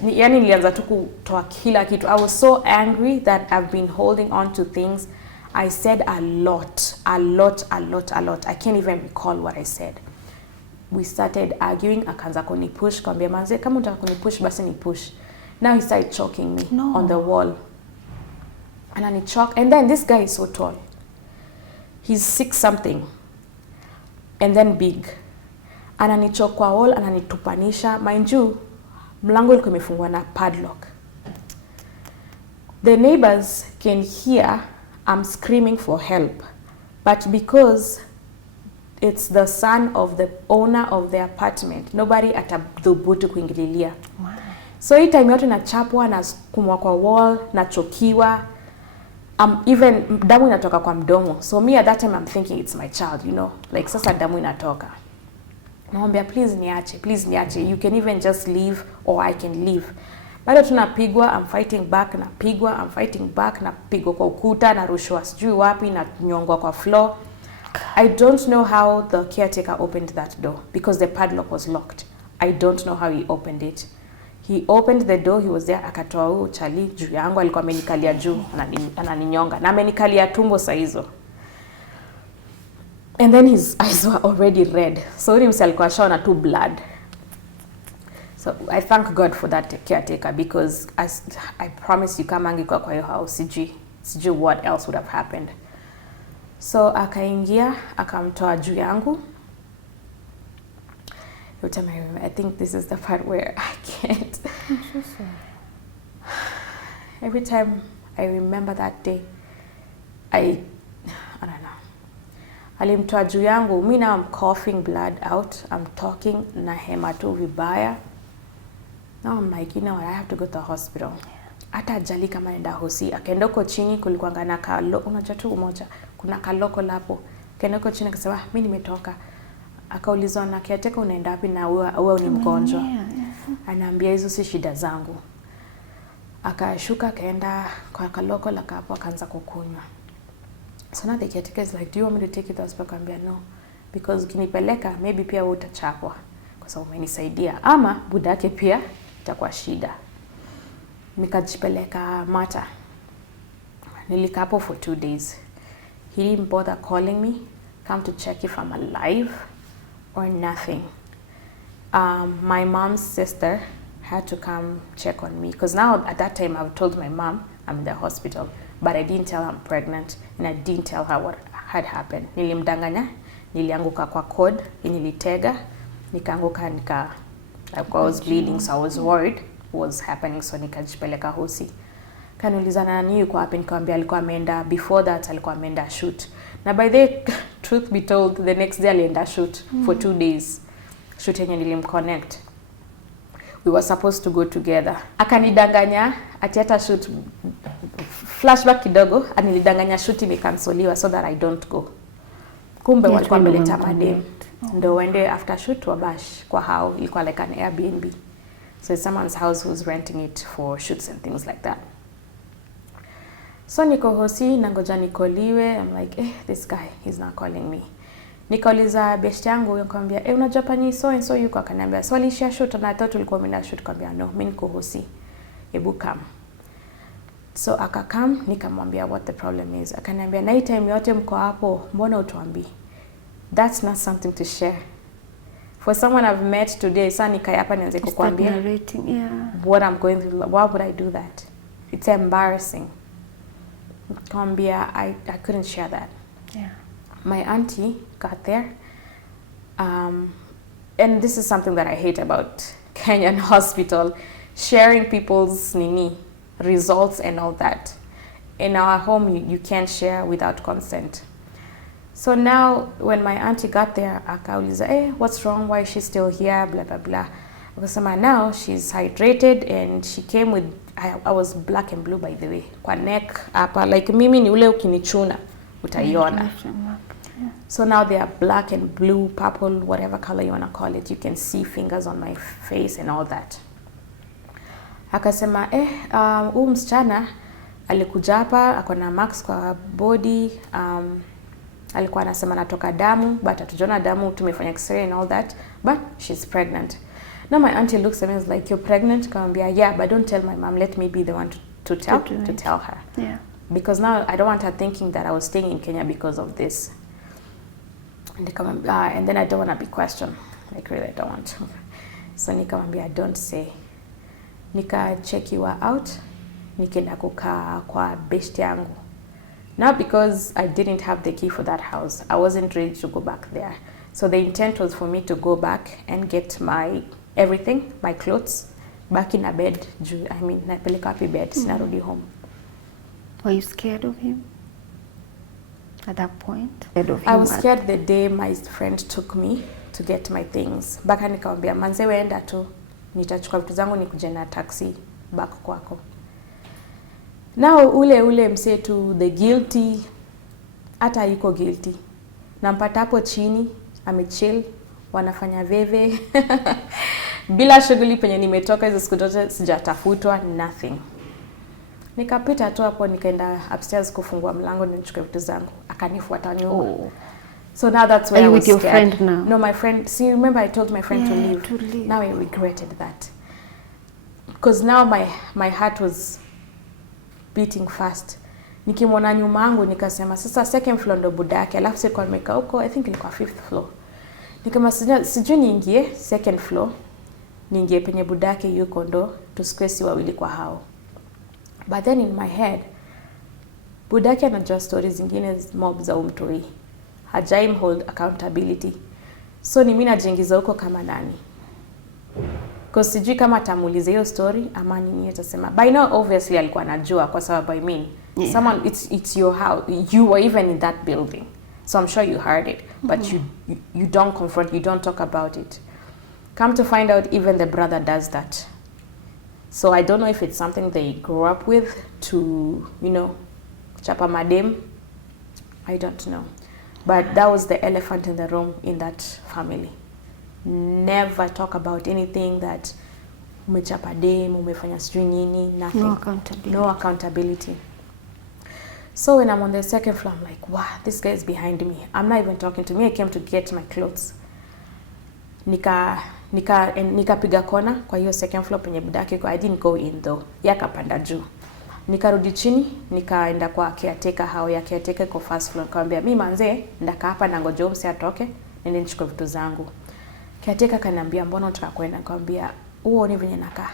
Yani nilianza tu kutoa kila kitu. I was so angry that I've been holding on to things. I said a lot. I can't even recall what I said. We started arguing, akaanza kunipush, kwambia manze kama unataka kunipush basi ni push. Now he started choking me on the wall. Ananichoke, and then this guy is so tall. He's 6 something. And then big. Ananichoke kwa wall, ananitupanisha. Mind you, mlango ilikuwa imefungwa na padlock. The neighbors can hear I'm screaming for help. But because it's the son of the owner of the apartment, nobody atadhubutu kuingililia. So hii time yote nachapwa na kumwa kwa wall, nachokiwa. Even damu inatoka kwa mdomo. So me at that time I'm thinking it's my child, you know. Like sasa damu inatoka. Naomba please niache. You can even just leave or I can leave. Bado tunapigwa, I'm fighting back, napigwa kwa ukuta, narushwa sijui wapi, na nyongwa kwa floor. I don't know how the caretaker opened that door because the padlock was locked. I don't know how he opened it. He opened the door, he was there, akatoa huyo chali juu yangu, alikuwa amenikalia juu, ananinyonga, na amenikalia tumbo saa hizo. And then his eyes were already red. So he himself alikuwa shaona tu blood. So I thank God for that caretaker because I promise you kama angekuwa kwa hiyo house, sijui what else would have happened. So akaingia, akamtoa juu yangu. Every time I remember, I think this is the part where I can't. Every time I remember that day, I don't know. Alimtoa juu yangu, me now I'm coughing blood out, I'm talking na hema tu vibaya. Now I'm like, you know what, I have to go to the hospital. Hata ajali kama nenda hosi, akaenda huko chini kulikuwa na unajua tu umoja, kuna kaloko lapo. Akaenda huko chini akasema, mimi nimetoka. Akaulizwa na caretaker unaenda wapi na wewe ni mgonjwa. Anaambia hizo si shida zangu. Akashuka akaenda kwa kaloko la kapo akaanza kukunywa. So now the caretaker is like, do you want me to take you to the hospital? Akamwambia no, because ukinipeleka maybe pia wewe utachapwa kwa sababu umenisaidia ama budake pia itakuwa shida. Nikajipeleka Mata. Nilikaa hapo for 2 days. He didn't bother calling me, come to check if I'm alive or nothing. My mom's sister had to come check on me because now at that time I've told my mom I'm in the hospital, but I didn't tell her I'm pregnant and I didn't tell her what had happened. Nilimdanganya, nilianguka kwa cord, nilitega, nikaanguka I was bleeding, so I was worried what was happening, so nikajipeleka hosi. Kaniuliza nani yuko wapi, nikamwambia alikuwa ameenda, before that alikuwa ameenda shoot. Na by the truth be told, the next day alienda shoot for 2 days. Shoot yenye nilimconnect. We were supposed to go together. Akanidanganya ati hata shoot, flashback kidogo, anilidanganya shoot imekansoliwa so that I don't go. Kumbe walikuwa wameleta madem. Ndo wende after shoot wa bash kwa hao, ilikuwa like an Airbnb. So it's someone's house who's renting it for shoots and things like that. So niko hosi nangoja nikoliwe. I'm like, this guy, he's not calling me. Nikauliza best yangu, nikamwambia, unajua pani so and so yuko? Akaniambia, so alisha shoot na I thought ulikuwa umeenda shoot. Nikamwambia, no, mimi niko hosi. Hebu come. So akakam, nikamwambia what the problem is. Akaniambia, na hii time yote mko hapo, mbona utuambii? That's not something to share. For someone I've met today, sasa nikai hapa nianze kukuambia what I'm going through. Why would I do that? It's embarrassing. Nikamwambia, I couldn't share that. Yeah. My auntie got there. And this is something that I hate about Kenyan hospital, sharing people's results and all that. In our home, you can't share without consent. So now, when my auntie got there, akauliza, what's wrong? Why is she still here? Blah, blah, blah. Akasema, now she's hydrated and she came with, I was black and blue, by the way. Kwa neck, hapa, like mimi ni ule ukinichuna, utaiona. So now they are black and blue, purple, whatever color you want to call it. You can see fingers on my face and all that. Akasema, huyu msichana alikuja hapa, akona marks kwa body, alikuwa anasema natoka damu, but hatujaona damu, tumefanya x-ray and all that, but she's pregnant. Now my auntie looks at me and is like, you're pregnant? Kamwambia, yeah, but don't tell my mom, let me be the one to tell her. Yeah. Because now I don't want her thinking that I was staying in Kenya because of this. And then I don't want to be questioned. Like, really, I don't want to. So nikamwambia, don't say. Nikachekiwa out, nikaenda kukaa kwa best yangu. Now because I didn't have the key for that house, I wasn't ready to go back there. So the intent was for me to go back and get my everything, my clothes, back in a bed. Napeleka wapi bed, sinarudi home. Were you scared of him at that point? I was scared the day my friend took me to get my things. Baka nikamwambia, manze weenda tu, nitachukua vitu zangu nikuje na taxi back kwako. Now ule mse tu the guilty, hata yuko guilty. Nampata hapo chini, amechill, wanafanya veve. Bila shughuli penye nimetoka hizo siku zote sijatafutwa, nothing. Nikapita tu hapo nikaenda upstairs kufungua mlango nichukue vitu zangu. Akanifuata nyuma. So now that's where I was with scared. Your friend now? No, my friend, see, remember I told my friend to leave. Now I regretted that. Because now my heart was beating fast. Nikimwona nyuma yangu nikasema sasa second floor ndo budake, alafu sikuwa nimekaa huko, I think ilikuwa 5th floor. Nikama sijui niingie second floor, niingie penye budake yuko ndo tusikwesi wawili kwa hao. But then in my head, budake anajua stories zingine mob za umtoi. Hajaim hold accountability. So ni mimi najiingiza huko kama nani. Because sijui kama atamuuliza hiyo story ama nini atasema. By now obviously alikuwa anajua kwa sababu someone it's your house. You were even in that building. So I'm sure you heard it, but you don't confront, you don't talk about it. Come to find out even the brother does that. So I don't know if it's something they grew up with to, chapa madem. I don't know. But that was the elephant in the room in that family. Never talk about anything that umechapa dem, umefanya sijui nini, nothing. No accountability. So when I'm on the second floor, I'm like, wow, this guy is behind me. I'm not even talking to me. I came to get my clothes. Nikapiga kona kwa hiyo second floor penye budake kwa. I didn't go in though. Yakapanda juu. Nikarudi chini, nikaenda kwa caretaker hao ya caretaker kwa first floor. Nikamwambia, mimi manze, ndaka hapa na ngoja msi atoke, nende nichukue vitu zangu. Caretaker kaniambia, mbona unataka kwenda? Nikamwambia, ni venye nakaa.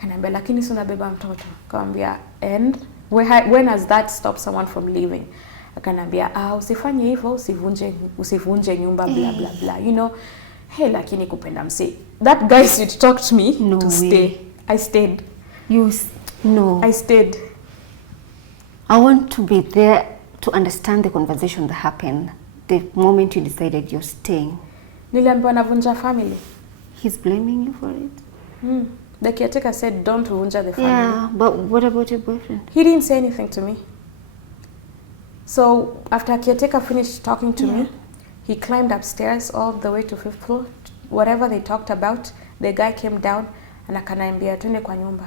Kaniambia, lakini si unabeba mtoto. Nikamwambia, and when has that stopped someone from leaving? Akaniambia, usifanye hivyo, usivunje nyumba blah blah blah. Hey, lakini kupenda msi. That guy should talk to me to stay. I stayed. No. I stayed. I want to be there to understand the conversation that happened the moment you decided you're staying? Niliambiwa navunja family. He's blaming you for it? The caretaker said, don't vunja the family. Yeah, but what about your boyfriend? He didn't say anything to me. So after caretaker finished talking to me, he climbed upstairs all the way to 5th floor. Whatever they talked about, the guy came down and akaniambia twende kwa nyumba.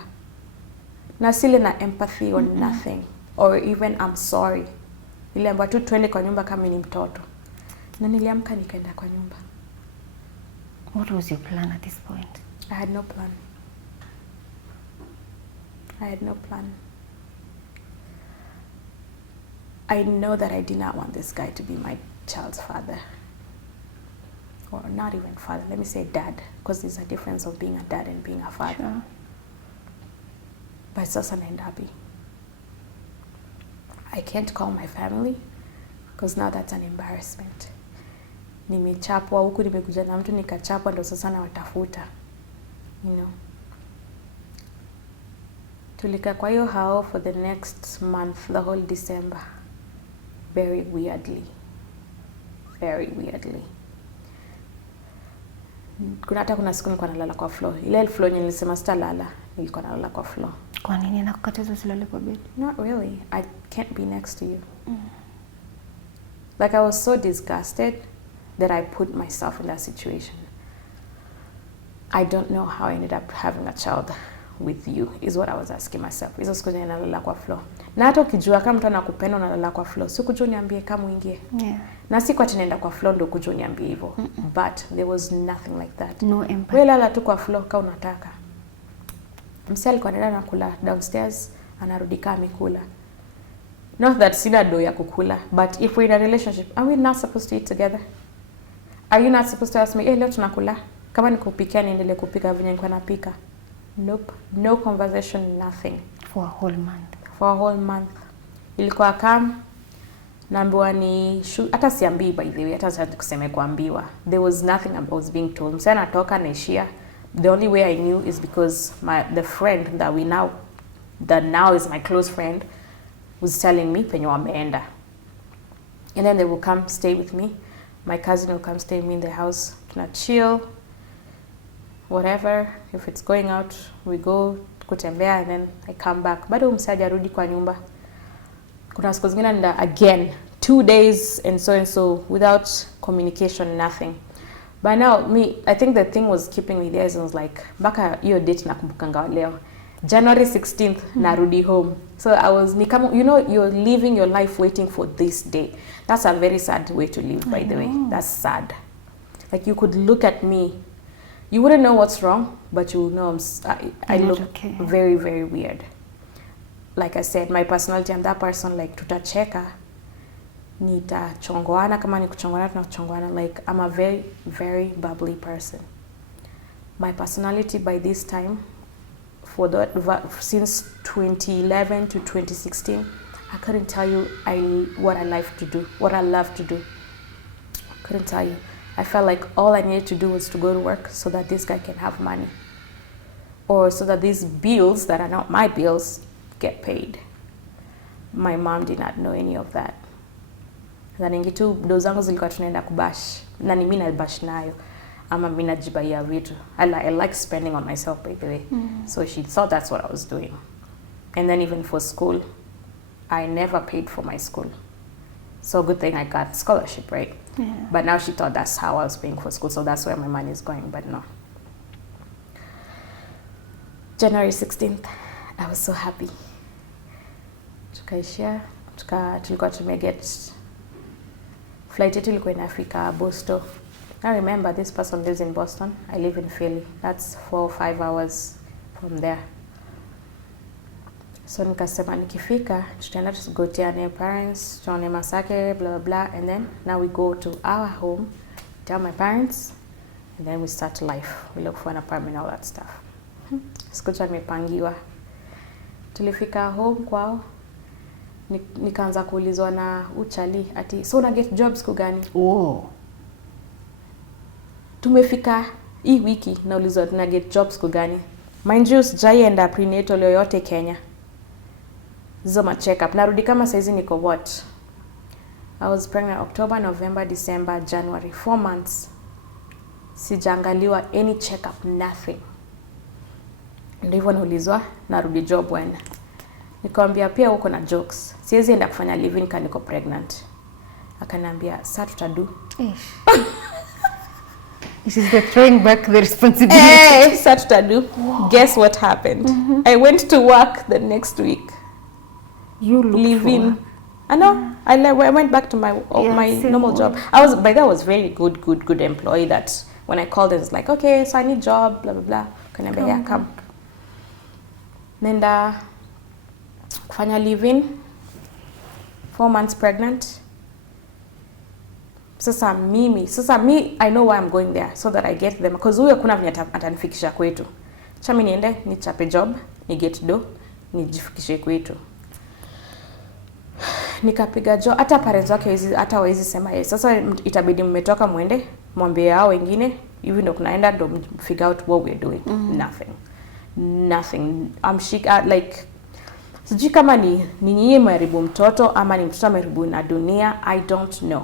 Na sile na empathy or nothing, or even I'm sorry. Niliambiwa tu twende kwa nyumba kama ni mtoto. Na niliamka nikaenda kwa nyumba. What was your plan at this point? I had no plan. I had no plan. I know that I did not want this guy to be my child's father. Or not even father, let me say dad, because there's a difference of being a dad and being a father. Sure. But sasa naendapi. I can't call my family, because now that's an embarrassment. Nimechapwa huku, nimekuja na mtu nikachapwa, ndo sasa nawatafuta. You know. Tulika kwa hiyo hao for the next month, the whole December. Very weirdly. Very weirdly. Kuna siku nilikuwa nalala kwa floor. Ile floor nilisema sitalala, nilikuwa nalala kwa floor. Kwa nini anakukataza usilale kwa bed? Not really. I can't be next to you. Like, I was so disgusted that I put myself in that situation. I don't know how I ended up having a child with you, is what I was asking myself. Hizo siku nalala kwa floor. Na hata ukijua kama mtu anakupenda unalala kwa floor, si kujua niambie kama uingie. Yeah. Na si kwa tunaenda kwa floor ndo kujua niambie hivyo. But there was nothing like that. No empathy. Wewe lala tu kwa floor kama unataka. Msee alikuwa anaenda na kula downstairs, anarudi kama amekula. Not that sina do ya kukula, but if we're in a relationship, are we not supposed to eat together? Are you not supposed to ask me, leo tunakula? Kama nikupikia niendelee kupika venye nilikuwa napika? Nope. No conversation, nothing. For a whole month. For a whole month. Ilikuwa kam, naambiwa ni hata siambii by the way, hata sasa kuseme kuambiwa. There was nothing I was being told. Msana natoka naishia. The only way I knew is because the friend that now is my close friend was telling me penye wameenda. And then they will come stay with me. My cousin will come stay with me in the house. Tuna chill. Whatever. If it's going out, we go kutembea and then I come back. Bado msaja rudi kwa nyumba. Kuna siku zingine nenda again 2 days and so without communication, nothing. But now I think the thing was keeping me there, is I was like, baka hiyo date nakumbukanga leo. January 16th narudi home. So I was you're living your life waiting for this day. That's a very sad way to live, by the way. That's sad. Like, you could look at me, you wouldn't know what's wrong, but you know I look very, very weird. Like I said, my personality, I'm that person, like, tutacheka, nitachongoana, kama ni kuchongoana tunachongoana. Like, I'm a very, very bubbly person. My personality by this time, since 2011 to 2016, I couldn't tell you what I love to do. Couldn't tell you. I felt like all I needed to do was to go to work so that this guy can have money, or so that these bills that are not my bills get paid. My mom did not know any of that. Zaningi tu do zangu zilikuwa tunaenda kubash, na ni mimi na bash nayo, ama mimi najibaia vitu. I like spending on myself, by the way. So she thought that's what I was doing. And then even for school, I never paid for my school. So good thing I got scholarship, right? Yeah. But now she thought that's how I was paying for school, so that's where my money is going, but no. January 16th, I was so happy. Tukaishia, tulikuwa tumeget flight yetu ilikuwa inafika Boston. I remember this person lives in Boston. I live in Philly. That's 4 or 5 hours from there. So nikasema nikifika, tutaenda tugoteane parents, tuone masake, blah, blah, blah. And then now we go to our home, tell my parents, and then we start life. We look for an apartment, all that stuff. Sikucha nimepangiwa. Tulifika home kwao, nikaanza kuulizwa na uchali ati, so una get jobs kugani? Oh. Tumefika hii wiki naulizwa tuna get jobs kugani. Mind you, sijaienda prenatal yoyote Kenya. Zoma check up. Narudi kama saizi niko what? I was pregnant October, November, December, January, 4 months. Sijaangaliwa any checkup, nothing. Ndio hivyo naulizwa narudi job when. Nikamwambia pia huko na jokes. Siwezi enda kufanya living kama niko pregnant. Akaniambia sasa tutadu. This is the throwing back the responsibility. Sasa tutadu. Guess what happened? I went to work the next week. You look living. I know. I went back to my normal job. I was very good employee that when I called it, it's like, okay, so I need job, blah blah blah. Kaniambia yeah, come. Nenda kufanya living, 4 months pregnant. Sasa me, I know why I'm going there, so that I get them, because huyo kuna vyenye atanifikisha kwetu. Cha mimi niende nichape job, ni get do, nijifikishe kwetu. Nikapiga job, hata parents wake hata hawezi sema yes. Sasa itabidi mmetoka muende mwambie hao wengine hivi ndo kunaenda ndo figure out what we're doing. Nothing. Like sijui kama ni nyinyi mharibu mtoto ama ni mtoto ameharibu na dunia, I don't know.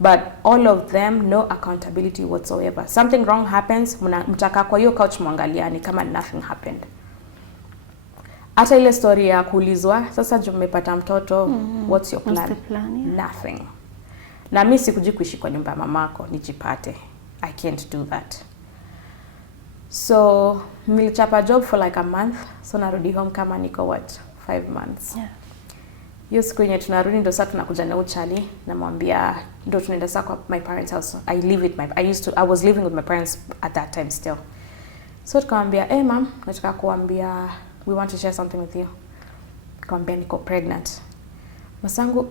But all of them, no accountability whatsoever. Something wrong happens, mtaka kwa hiyo couch mwangaliani kama nothing happened. Hata ile story ya kuulizwa, sasa mmepata mtoto, what's your plan? Nothing. Na mimi sikuji kuishi kwa nyumba ya mamako, nijipate. I can't do that. So, nilichapa job for like a month, so narudi home kama niko 5 months. Yeah. Hiyo siku yenye tunarudi ndo sasa tunakuja na uchali, namwambia ndo tunaenda sasa kwa my parents house. I was living with my parents at that time still. So tukamwambia, mom, nataka kuambia we want to share something with you. Nikamwambia niko pregnant. Masangu,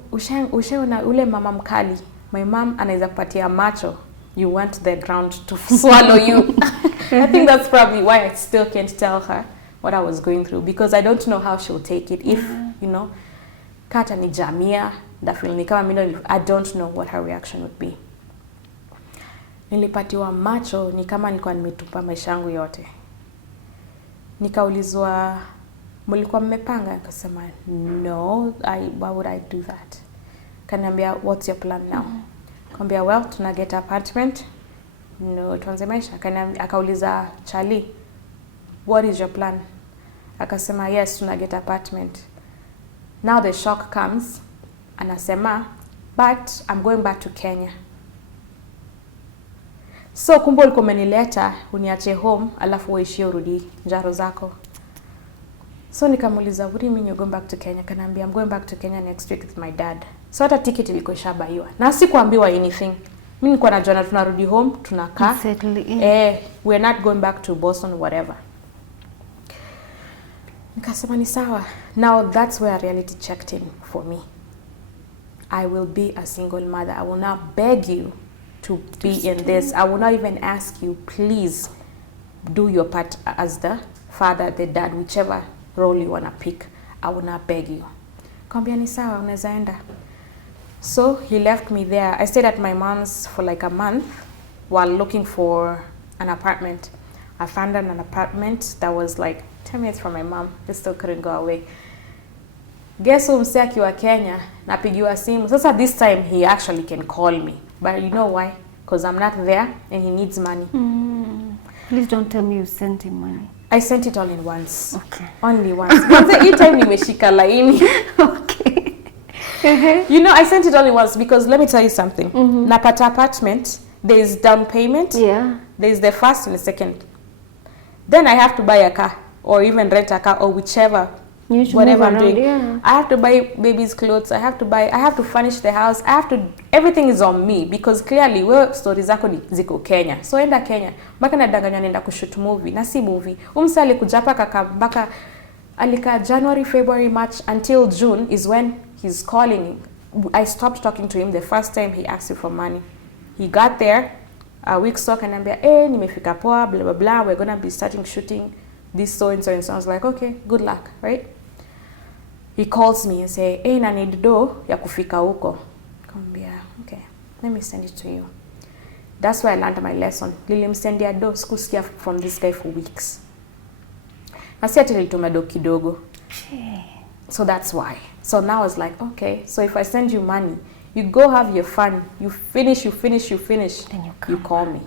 ushaona ule mama mkali. My mom anaweza kupatia macho. You want the ground to swallow you. I think that's probably why I still can't tell her what I was going through, because I don't know how she'll take it. If, you know, kata ni jamia, definitely kama mimi, I don't know what her reaction would be. Nilipatiwa macho ni kama nilikuwa nimetupa maisha yangu yote. Nikaulizwa, mlikuwa mmepanga? Akasema, no, why would I do that? Kaniambia, what's your plan now? Kaniambia, well, tuna get apartment. No, tuanze maisha. Akauliza Charlie, what is your plan? Akasema, yes, tuna get apartment. Now the shock comes. Anasema, but I'm going back to Kenya. So kumbe ulikuwa umenileta uniache home alafu uishie urudi njaro zako. So nikamuuliza, what do you mean you're going back to Kenya? Kanaambia, I'm going back to Kenya next week with my dad. So hata ticket ilikuwa ishabaiwa. Na sikuambiwa anything. Mimi nilikuwa najua na tunarudi home, tunakaa. We're not going back to Boston or whatever. Nikasema ni sawa. Now that's where reality checked in for me. I will be a single mother. I will not beg you to be in this. I will not even ask you, please do your part as the father, the dad, whichever role you want to pick. I will not beg you. Kambia ni sawa, unaweza enda. So he left me there. I stayed at my mom's for like a month while looking for an apartment. I found an apartment that was like 10 minutes from my mom. I still couldn't go away. Guess who msee akiwa Kenya, napigiwa simu. Sasa this time he actually can call me. But you know why? Because I'm not there and he needs money. Please don't tell me you sent him money. I sent it all in once. Okay. Only once. Kwanza hii time nimeshika laini. Okay. You know, I sent it all in once because let me tell you something. Napata apartment, there is down payment. Yeah. There is the first and the second. Then I have to buy a car or even rent a car or whichever. Whatever I'm doing. Yeah. I have to buy baby's clothes. I have to furnish the house. Everything is on me because clearly wewe stories zako ziko Kenya. So enda Kenya. Mpaka nadanganywa nenda kushoot movie. Na si movie. Umsa alikuja hapa mpaka alika January, February, March until June is when he's calling. I stopped talking to him the first time he asked me for money. He got there a week so akaniambia, nimefika poa, blah blah blah, we're going to be starting shooting this so and so and so. I was like, okay, good luck, right? He calls me and say, na need do ya kufika huko. Kambia, okay, let me send it to you. That's where I learned my lesson. Nilimsendia do sikusikia from this guy for weeks. Na si ati nilituma do kidogo. So that's why. So now I was like, okay, so if I send you money, You go have your fun. You finish. Then you call me.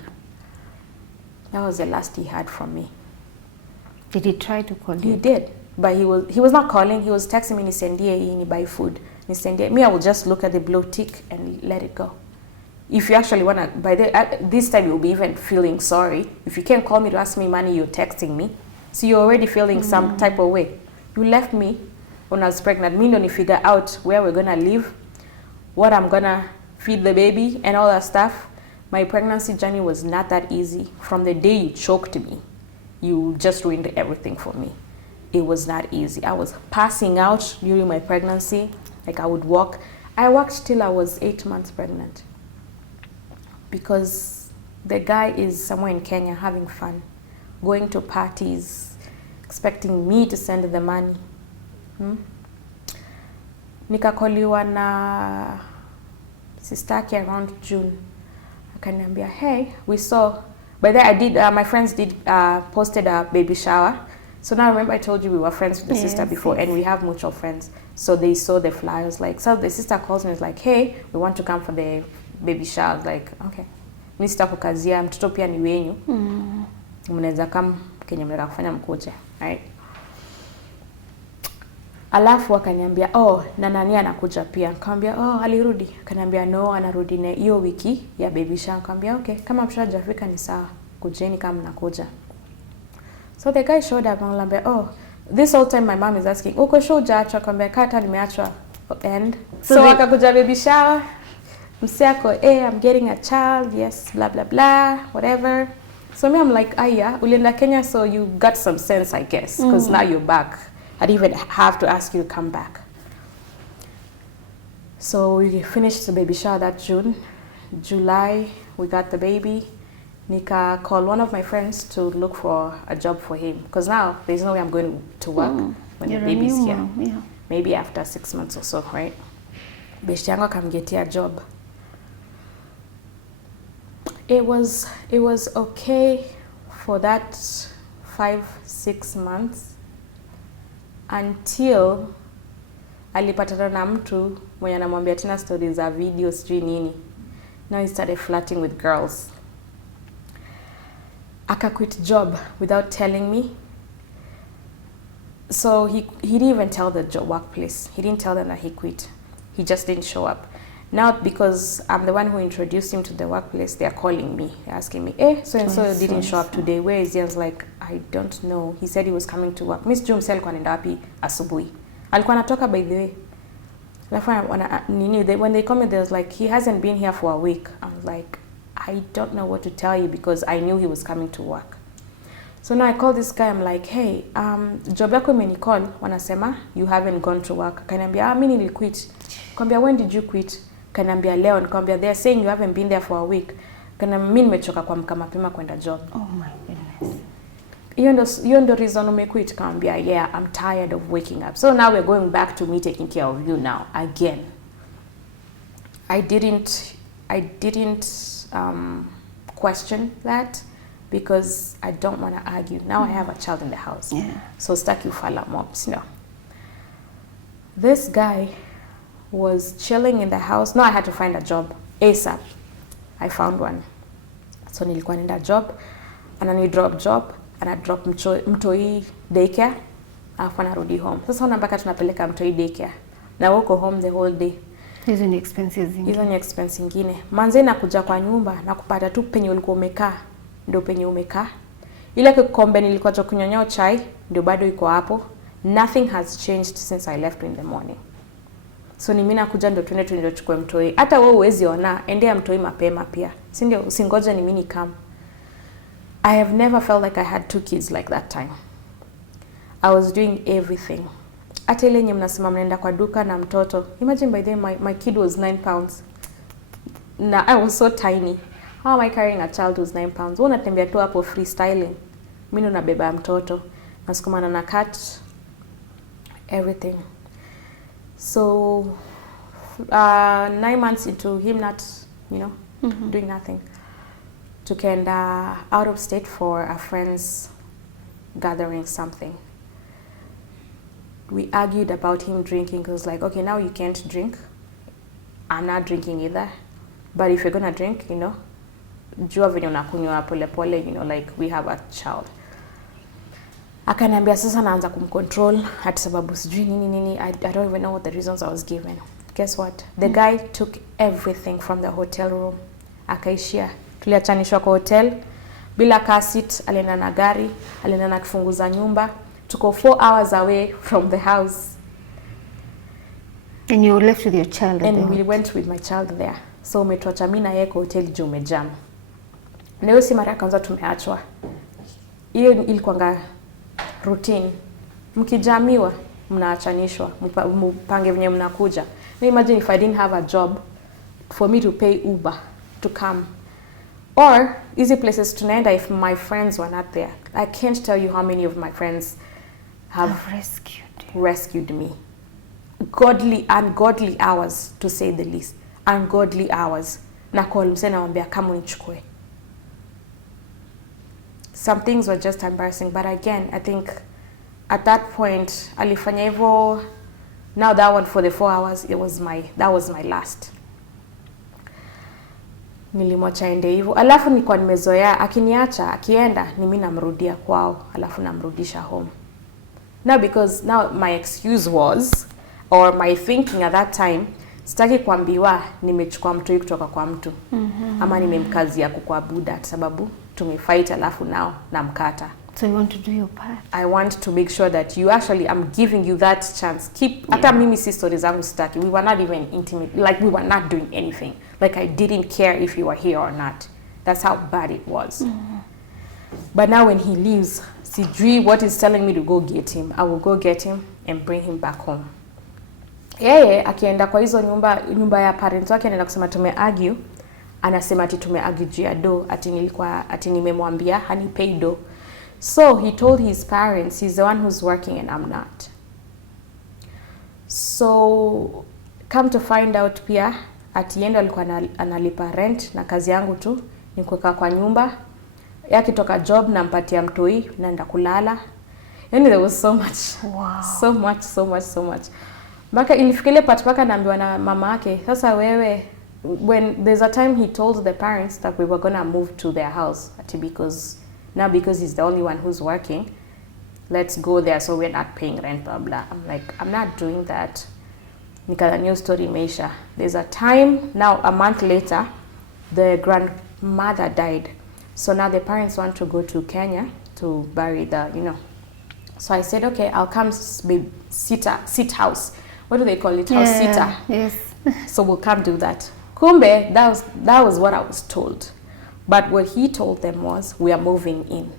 That was the last he had from me. Did he try to call you? He did, but he was not calling. He was texting me. Nisendie, buy food. Nisendie. Me, I will just look at the blue tick and let it go. If you actually wanna, this time you'll be even feeling sorry. If you can't call me to ask me money, you're texting me, so you're already feeling some type of way. You left me when I was pregnant. Me don't figure out where we're gonna live, what I'm gonna feed the baby, and all that stuff. My pregnancy journey was not that easy. From the day you choked me, you just ruined everything for me. It was not easy. I was passing out during my pregnancy. Like I would walk. I walked till I was 8 months pregnant. Because the guy is somewhere in Kenya having fun, going to parties, expecting me to send the money. Nikakoliwa na sistaki around June. Akaniambia, hey, we saw, by then I did, my friends did, posted a baby shower. So now remember I told you we were friends with the sister before, and we have mutual friends. So they saw the flyers, like, so the sister calls me, is like, hey, we want to come for the baby shower. I was like, okay. Mimi sitakukazia, mtoto pia ni wenyu. Mnaweza kama Kenya mnataka kufanya mkuje, right? Alafu akaniambia, oh, na nani anakuja pia? Akamwambia, oh, alirudi. Akaniambia, no, anarudi na hiyo wiki ya baby shower. Akamwambia, okay, kama mshajafika ni sawa. Kujeni kama mnakuja. So the guy showed up and akamwambia, oh, this whole time my mom is asking, uko show hujaachwa? Akamwambia, kata nimeachwa. And so akakuja baby shower. Msiako, I'm getting a child, yes, blah, blah, blah, whatever. So me, I'm like, aya, ulienda Kenya, so you got some sense, I guess, because now you're back. I didn't even have to ask you to come back. So we finished the baby shower that June. July, we got the baby. Nika called one of my friends to look for a job for him, because now there's no way I'm going to work when the baby's here. Yeah. Maybe after 6 months or so, right? Beshte yangu akamgetia job. It was okay for that 5-6 months until alipatana na mtu mwenye anamwambia tena stories za video sijui nini. Now he started flirting with girls. Aka quit job without telling me. So he didn't even tell the job workplace. He didn't tell them that he quit. He just didn't show up. Now, because I'm the one who introduced him to the workplace, they're calling me, they're asking me, so-and-so didn't show up today. Where is he? I was like, I don't know. He said he was coming to work. Miss Jum alikuwa anaenda wapi asubuhi. Alikuwa anatoka by the way. When they called me, they was like, he hasn't been here for a week. I was like, I don't know what to tell you, because I knew he was coming to work. So now I call this guy, I'm like, hey, job yako imenicall, wanasema you haven't gone to work. Kaniambia, mimi niliquit. Kaniambia, when did you quit? Kaniambia leo. Nikamwambia, they're saying you haven't been there for a week. Kaniambia, mimi nimechoka kuamka mapema kwenda job. Oh my goodness. Hiyo ndo reason umequit? Kaniambia, yeah, I'm tired of waking up. So now we're going back to me taking care of you now again. I didn't question that, because I don't want to argue. Now I have a child in the house. Yeah. So staki ufala mobs, no. This guy was chilling in the house. No, I had to find a job ASAP. I found one. So nilikuwa nenda job, anani drop job, ana drop mtoi daycare, alafu anarudi home. Sasa unapaka tunapeleka mtoi daycare. Na wako home the whole day. Hizo ni expenses zingine. Hizo ni expense zingine. Manze na kuja kwa nyumba na kupata tu penye ulikuwa umekaa, ndio penye umekaa. Ile kikombe nilikuwa kunyonyea chai ndio bado iko hapo. Nothing has changed since I left in the morning. So ni mimi nakuja ndio tuende tunachukua mtoi. Hata wewe uwezi ona, endea mtoi mapema pia. Si ndio, usingoje ni mimi come. I have never felt like I had 2 kids like that time. I was doing everything. Hata ile nye mnasema mnaenda kwa duka na mtoto. Imagine by then my kid was 9 pounds. Na I was so tiny. How am I carrying a child who's 9 pounds? Wewe unatembea tu hapo freestyling. Mimi ndo nabeba mtoto. Nasukumana na cut everything. So 9 months into him not, doing nothing, tukaenda out of state for a friend's gathering something. We argued about him drinking. It was like, okay, now you can't drink. I'm not drinking either. But if you're gonna drink, you know, jua venye unakunywa pole pole, you know, like we have a child. Akaniambia sasa naanza kumcontrol hata sababu sijui nini. I don't even know what the reasons I was given. Guess what? The guy took everything from the hotel room. Akaishia. Tuliachanishwa kwa hotel. Bila car seat, alienda na gari, alienda na kifunguza nyumba. Tuko 4 hours away from the house. And you were left with your child. And we went with my child there. So umetuacha mimi na yeye kwa hotel juu umejam. Leo si mara kwanza tumeachwa. Hiyo ilikuwa routine. Mkijamiwa mnaachanishwa, mpange venye mnakuja. Now imagine if I didn't have a job for me to pay Uber to come. Or easy places tunaenda if my friends were not there. I can't tell you how many of my friends have rescued me. Godly, ungodly hours to say the least. Ungodly hours. Na call msee namwambia kama unichukue. Some things were just embarrassing, but again, I think at that point, alifanya hivyo. Now that one for the 4 hours, that was my last. Nilimwacha ende hivyo. Alafu nilikuwa nimezoea akiniacha, akienda ni mimi namrudia kwao, alafu namrudisha home. Now because now my excuse was, or my thinking at that time, sitaki kuambiwa nimechukua mtu kutoka kwa mtu. Ama nimemkazia kwa buda sababu tumefight alafu now namkata. So you want to do your part? I want to make sure that you actually, I'm giving you that chance. Hata mimi si stories zangu sitaki. We were not even intimate. Like we were not doing anything. Like I didn't care if you were here or not. That's how bad it was. But now when he leaves, sijui what is telling me to go get him. I will go get him and bring him back home. Yeye akienda kwa hizo nyumba ya parents wake anaenda kusema tumeargue. Anasema ati tumeargue juu ya do, ati nimemwambia hanipei do. So he told his parents he's the one who's working and I'm not. So come to find out pia ati yeye alikuwa analipa rent na kazi yangu tu ni kukaa kwa nyumba. Yakitoka job nampatia mtoi naenda kulala. Yani there was so much. Wow. So much. Mpaka ilifikile part mpaka naambiwa na mama yake, sasa wewe, when there's a time he told the parents that we were gonna move to their house because he's the only one who's working, let's go there so we're not paying rent, blah blah. I'm like, I'm not doing that. Nika new story meisha. There's a time now, a month later, the grandmother died. So now the parents want to go to Kenya to bury the, you know. So I said, okay, I'll come sit house. What do they call it? House sitter. Yes. So we'll come do that. Kumbe, that was what I was told. But what he told them was, we are moving in.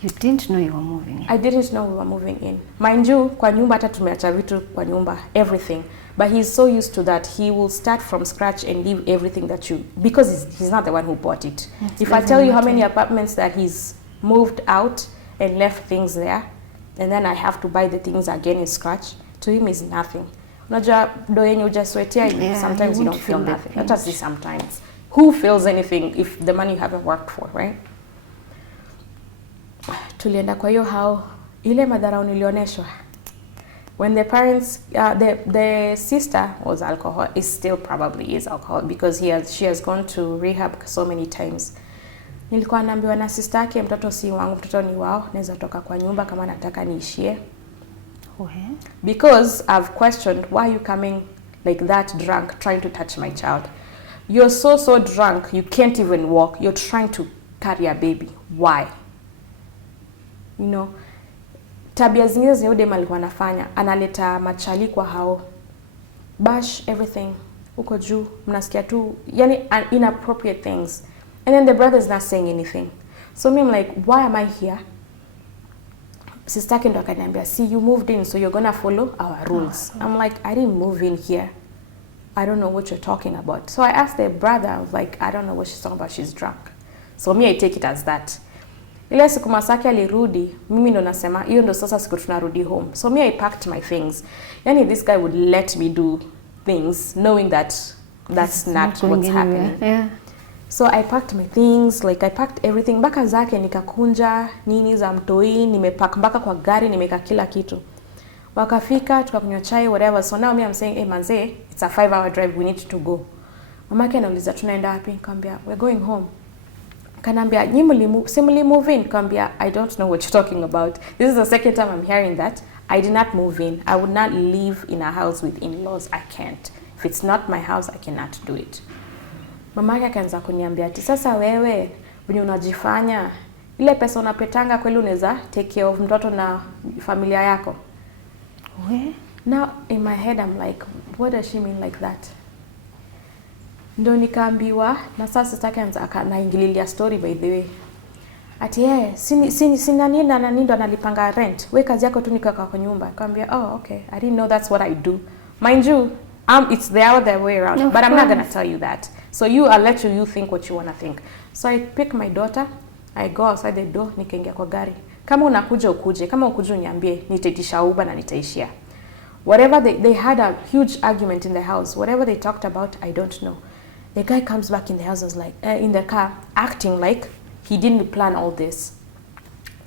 You didn't know you were moving in? I didn't know we were moving in. Mind you, kwa nyumba hata tumeacha vitu kwa nyumba, everything. But he's so used to that, he will start from scratch and leave everything that because he's not the one who bought it. If I tell you how many apartments that he's moved out and left things there, and then I have to buy the things again in scratch, to him is nothing. Unajua do yenye hujasweatia, sometimes you don't feel nothing. Not just sometimes. Who feels anything if the money you haven't worked for, right? Tulienda kwa hiyo hao, ile madharau nilioneshwa. When the parents, the sister was alcohol, still probably is alcohol because she has gone to rehab so many times. Nilikuwa naambiwa na sister yake, mtoto si wangu, mtoto ni wao, naweza toka kwa nyumba kama nataka niishie. Because I've questioned, why are you coming like that drunk trying to touch my child? You're so drunk, you can't even walk. You're trying to carry a baby. Why? You know, tabia zingine zenye dem alikuwa anafanya, analeta machali kwa hao. Bash everything. Uko juu, mnasikia tu, yani inappropriate things. And then the brother's not saying anything. So me, I'm like, why am I here? Sister yake ndo akaniambia, see, you moved in, so you're gonna follow our rules. I'm like, I didn't move in here. I don't know what you're talking about. So I asked the brother, I was like, I don't know what she's talking about, she's drunk. So me, I take it as that. Ile siku Masaki alirudi, mimi ndo nasema, hiyo ndo sasa siku tunarudi home. So me, I packed my things. Yani this guy would let me do things, knowing that that's not what's happening. Yeah. So I packed my things, like I packed everything. Mpaka zake nikakunja, nini za mtoi, nimepack mpaka kwa gari, nimeka kila kitu. Wakafika, tukakunywa chai, whatever. So now me I'm saying, hey manze, it's a 5-hour drive, we need to go. Mamake anauliza tunaenda wapi? Nikamwambia we're going home. Kanambia nyinyi move in? Nikamwambia I don't know what you're talking about. This is the second time I'm hearing that. I did not move in. I would not live in a house with in-laws. I can't. If it's not my house, I cannot do it. Mamake akaanza kuniambia ati sasa wewe venye unajifanya ile pesa unapetanga kweli unaweza take care of mtoto na familia yako. Now in my head I'm like, what does she mean like that? Ndio nikaambiwa na sasa sitaki naingililia story by the way. Ati si nani ndo analipanga rent. Wewe kazi yako tu nikaa kwa nyumba. Nikamwambia oh okay, I didn't know that's what I do. Mind you, it's the other way around, but I'm not going to tell you that. So I'll let you think what you want to think. So I pick my daughter, I go outside the door, nikaingia kwa gari. Kama unakuja ukuje, kama ukuje uniambie, nitaitisha Uber na nitaishia. Whatever they had a huge argument in the house. Whatever they talked about, I don't know. The guy comes back in the house and is like, in the car, acting like he didn't plan all this.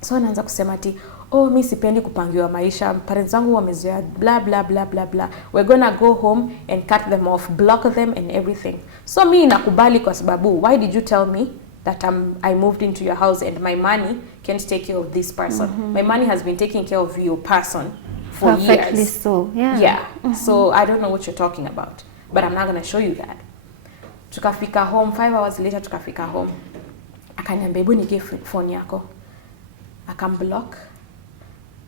So anaanza kusema ati, oh, mi sipendi kupangiwa maisha, parents zangu wamezoea blah blah blah blah blah. We're gonna go home and cut them off, block them and everything. So mi nakubali kwa sababu, why did you tell me that I moved into your house and my money can't take care of this person? My money has been taking care of your person for Perfectly years. So, yeah. Yeah. So I don't know what you're talking about, but I'm not gonna show you that. Tukafika home, 5 hours later tukafika home. Akaniambia hebu nigie phone yako. Akamblock.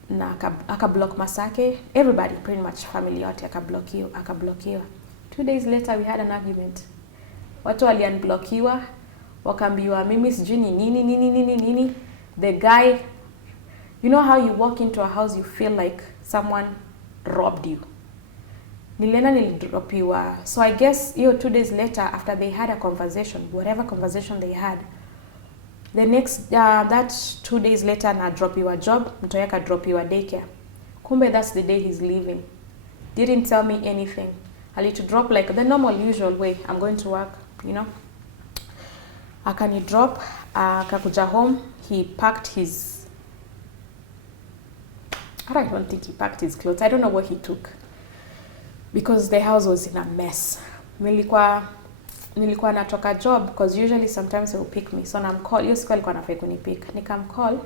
Na akablock Masake, everybody pretty much family yote akablockiwa. 2 days later we had an argument. Watu waliunblockiwa, wakaambiwa mimi sijui nini. The guy, you know how you walk into a house you feel like someone robbed you. Nilidropiwa. So I guess 2 days later after they had a conversation, whatever conversation they had, the next that 2 days later na dropiwa job, mtoto yake dropiwa daycare. Kumbe that's the day he's leaving. Didn't tell me anything. I need to drop like the normal usual way. I'm going to work, you know. Akani drop, akakuja home, he packed his, I don't think he packed his clothes. I don't know what he took. Because the house was in a mess. Nilikuwa natoka job because usually sometimes he will pick me. So namcall, hiyo siku alikuwa anafai kunipick. Nikamcall,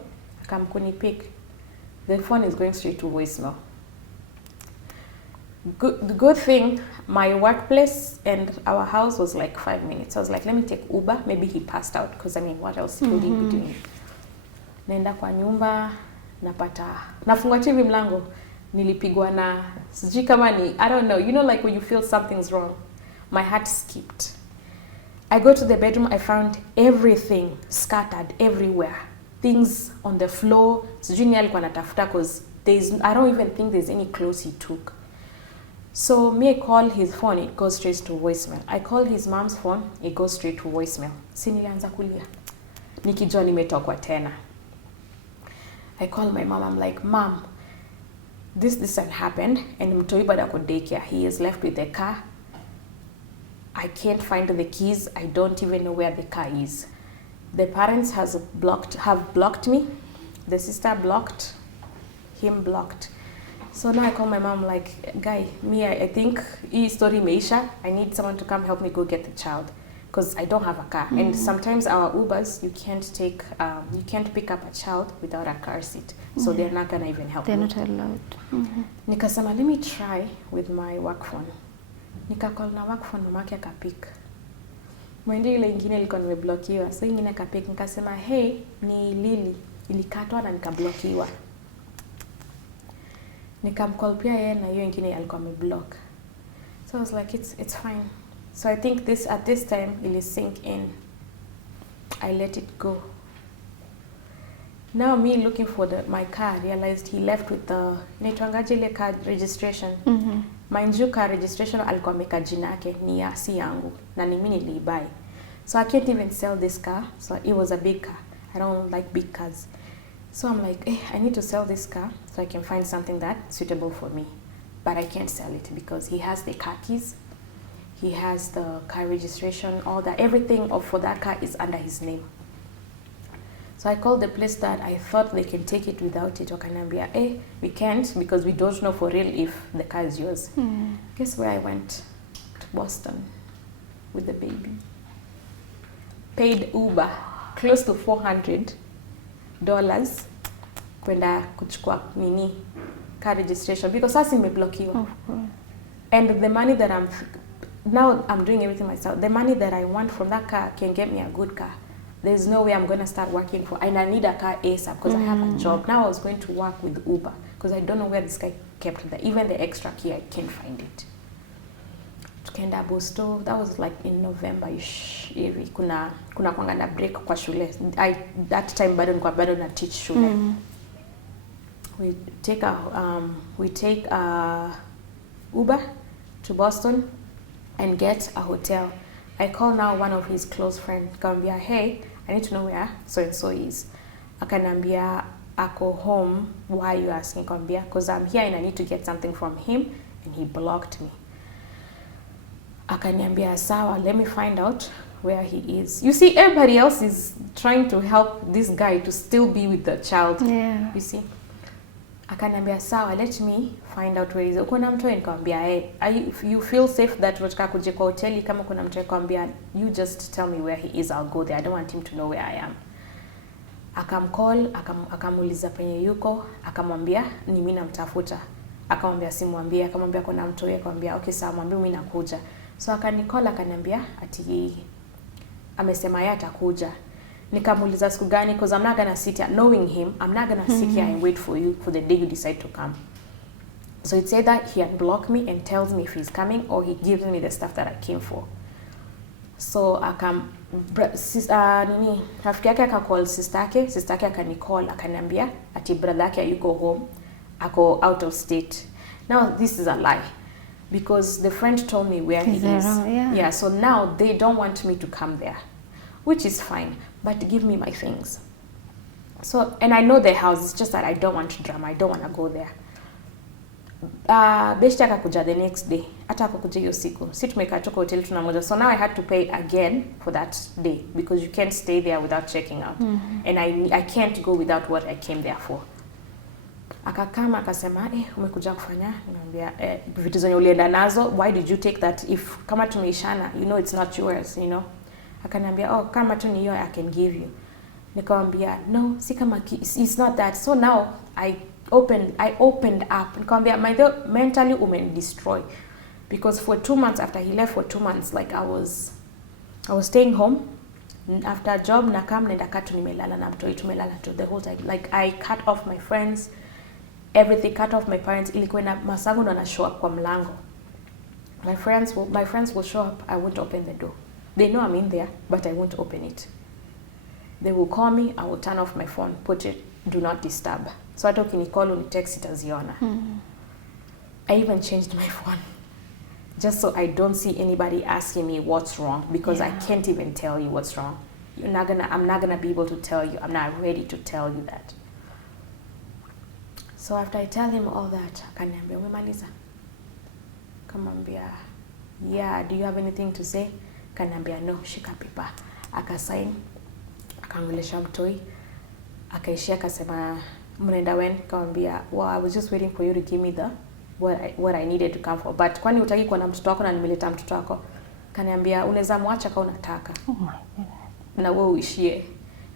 akamkunipick. The phone is going straight to voicemail. The good thing, my workplace and our house was like 5 minutes. I was like, let me take Uber. Maybe he passed out because I mean, what else would he be doing? Naenda kwa nyumba, nafungua TV mlango, nilipigwa na sijui kama ni, I don't know, you know like when you feel something's wrong. My heart skipped. I go to the bedroom, I found everything scattered everywhere. Things on the floor. Sijui ni alikuwa anatafuta because I don't even think there's any clothes he took. So me, I call his phone, it goes straight to voicemail. I call his mom's phone, it goes straight to voicemail. Si nilianza kulia. Nikijua nimetokwa tena. I call my mom, I'm like, Mom, this had happened and mtoi bado ako daycare. He is left with the car. I can't find the keys. I don't even know where the car is. The parents have blocked me. The sister blocked. Him blocked. So now I call my mom like, guy, I think hii story imeisha. I need someone to come help me go get the child because I don't have a car. And sometimes our Ubers, you can't pick up a child without a car seat. So they're not gonna even help me. They're not allowed. Nikasema, let me try with my work phone. Nikacall na work phone, mamake akapik. Mwende ile ingine ilikuwa nimeblockiwa. So ingine akapik, nikasema, hey, ni Lily. Ilikatwa na nikablockiwa. Nikamcall pia yeye na hiyo ingine alikuwa ameblock. So I was like, it's fine. So I think at this time it sink in. I let it go. Now me looking for my car, realized he left with the naitwangaje ile car registration. Mind you, car registration alikuwa ameka jina yake ni ya si yangu na ni mimi niliibuy. So I can't even sell this car. So it was a big car. I don't like big cars. So I'm like, I need to sell this car so I can find something that's suitable for me. But I can't sell it because he has the car keys. He has the car registration, all that. Everything for that car is under his name. So I called the place that I thought they can take it without it. Wakaniambia, we can't because we don't know for real if the car is yours. Guess where I went? To Boston with the baby. Paid Uber close to $400 kwenda kuchukua car registration because sasa imeblokiwa. And the money that now I'm doing everything myself. The money that I want from that car can get me a good car. There's no way I'm going to start working and I need a car ASAP because I have a job. Now I was going to work with Uber because I don't know where this guy kept even the extra key, I can't find it. Tukaenda Boston, that was like in November-ish hivi. Kuna kwanga na break kwa shule. That time bado na teach shule. We take a Uber to Boston and get a hotel. I call now one of his close friends. Akaniambia, hey, I need to know where so and so is. Akaniambia, ako home. Why are you asking? Akaniambia, because I'm here and I need to get something from him, and he blocked me. Akaniambia, sawa, let me find out where he is. You see, everybody else is trying to help this guy to still be with the child. Yeah. You see. Akaniambia, sawa, let me find out where he is. Kuna mtu nikamwambia, you feel safe that wataka kuje kwa hoteli kama kuna mtu nikamwambia, you just tell me where he is, I'll go there. I don't want him to know where I am. Akamcall, akamuuliza penye yuko, akamwambia ni mimi namtafuta. Akamwambia simwambie, akamwambia kuna mtu yeye, akamwambia okay sawa, mwambie mimi nakuja. So akanicall akaniambia ati amesema yeye atakuja. Nikamuuliza siku gani because I'm not going to sit here knowing him. I'm not going to sit here and wait for you for the day you decide to come. So it said that he unblocked me and tells me if he's coming or he gives me the stuff that I came for. So rafiki yake akacall sister yake akanicall akaniambia ati brother yake yuko home, ako out of state. Now this is a lie because the friend told me where he is. Yeah, so now they don't want me to come there, which is fine, but give me my things. So, and I know the house, it's just that I don't want drama, I don't want to go there. Beshte akakuja the next day, hata akakuja hiyo siku. Si tumekaa tuko hotel tunamoja. So now I had to pay again for that day because you can't stay there without checking out. And I can't go without what I came there for. Akakama akasema, umekuja kufanya? Niambia, vitu zenye ulienda nazo, why did you take that? If kama tumeishana, you know it's not yours, you know. Akaniambia, kama tu ni hiyo I can give you. Nikamwambia, no, si kama it's not that. So now I opened up. Nikamwambia, mentally destroy because for 2 months after he left, for 2 months like I was staying home after a job, na kama nenda katu nimelala na mtoi tumelala to the whole time. Like I cut off my friends, everything, cut off my parents. Ilikuwa na masangu ndo na show up kwa mlango. My friends will show up, I won't open the door. They know I'm in there, but I won't open it. They will call me, I will turn off my phone, put it, do not disturb. So hata ukinicall unitext itaziona. I even changed my phone just so I don't see anybody asking me what's wrong because I can't even tell you what's wrong. I'm not gonna be able to tell you. I'm not ready to tell you that. So after I tell him all that, akaniambia, umemaliza? Kamwambia, yeah, do you have anything to say? Kanambia, no, shika paper. Akasign, akangelesha mtoi, akaishia akasema, mnaenda when? Kamwambia, well, I was just waiting for you to give me what I needed to come for. But kwani utaki kuwa na mtoto wako na nimeleta mtoto wako? Kaniambia, unaweza mwacha kama unataka. Oh my goodness. Na wewe uishie.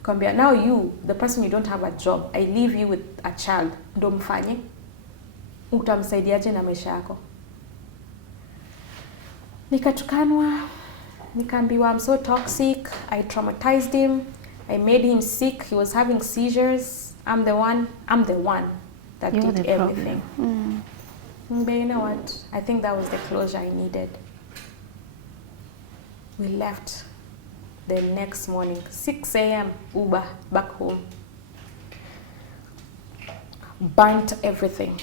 Kamwambia, now you, the person you don't have a job, I leave you with a child. Ndo mfanye. Utamsaidiaje na maisha yako? Nikatukanwa. Nikaambiwa, I'm so toxic. I traumatized him. I made him sick. He was having seizures. I'm the one that You're did everything. But you know what? I think that was the closure I needed. We left the next morning, 6 a.m. Uber back home. Burnt everything.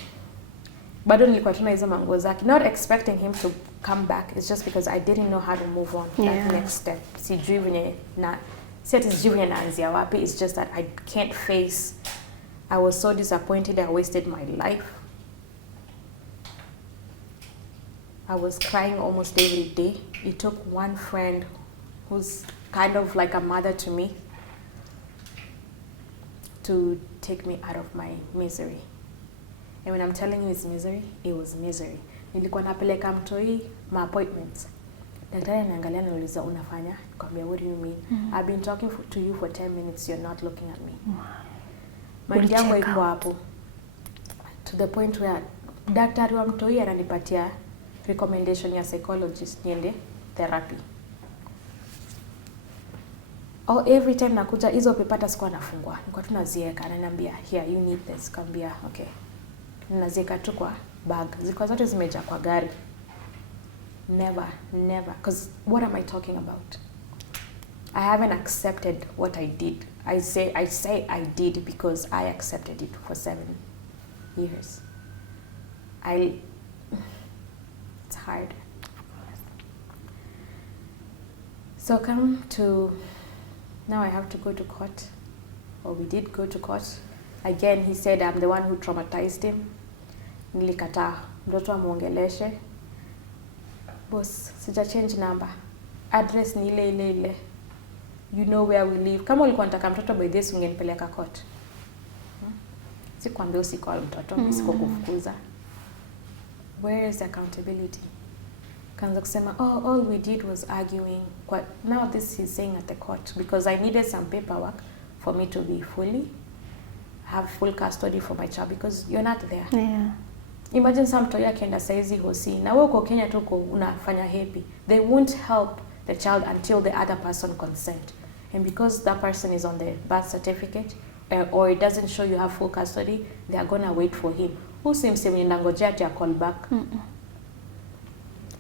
Bado nilikuwa tuna hizo manguo zake. Not expecting him to come back. It's just because I didn't know how to move on. That next step. Sijui venye naanzia wapi. It's just that I can't face. I was so disappointed. I wasted my life. I was crying almost every day. It took one friend who's kind of like a mother to me to take me out of my misery. And when I'm telling you it's misery, it was misery. Nilikuwa napeleka mtoi my appointments. Daktari anaangalia na uliza unafanya? Nikamwambia, what do you mean? I've been talking to you for 10 minutes, you're not looking at me. Mind yangu iko hapo. To the point where daktari wa mtoi ananipatia recommendation ya psychologist niende therapy. Oh, every time nakuja hizo pepata sikuwa nafungwa. Nilikuwa tunazieka ananiambia, here you need this. Kambia, okay. Nazieka tu kwa bag. Zilikuwa zote zimejaa kwa gari. Never. Because what am I talking about? I haven't accepted what I did. I say I did because I accepted it for 7 years. It's hard. So come to, now I have to go to court. Or we did go to court. Again, he said I'm the one who traumatized him. Nilikataa. Mtoto amuongeleshe. Boss, sija change number. Address ni ile. You know where we live. Kama ulikuwa unataka mtoto by this ungenipeleka court. Sikwambia usikol mtoto, siko kufukuza. Where is the accountability? Kaanza kusema, oh, all we did was arguing. Now this he's saying at the court because I needed some paperwork for me to be have full custody for my child because you're not there. Yeah. Imagine some mtoto akienda saizi hosi na wewe uko Kenya tu unafanya happy. They won't help the child until the other person consent. And because that person is on the birth certificate or it doesn't show you have full custody, they are going to wait for him. Who seems to be nangojea ati call back.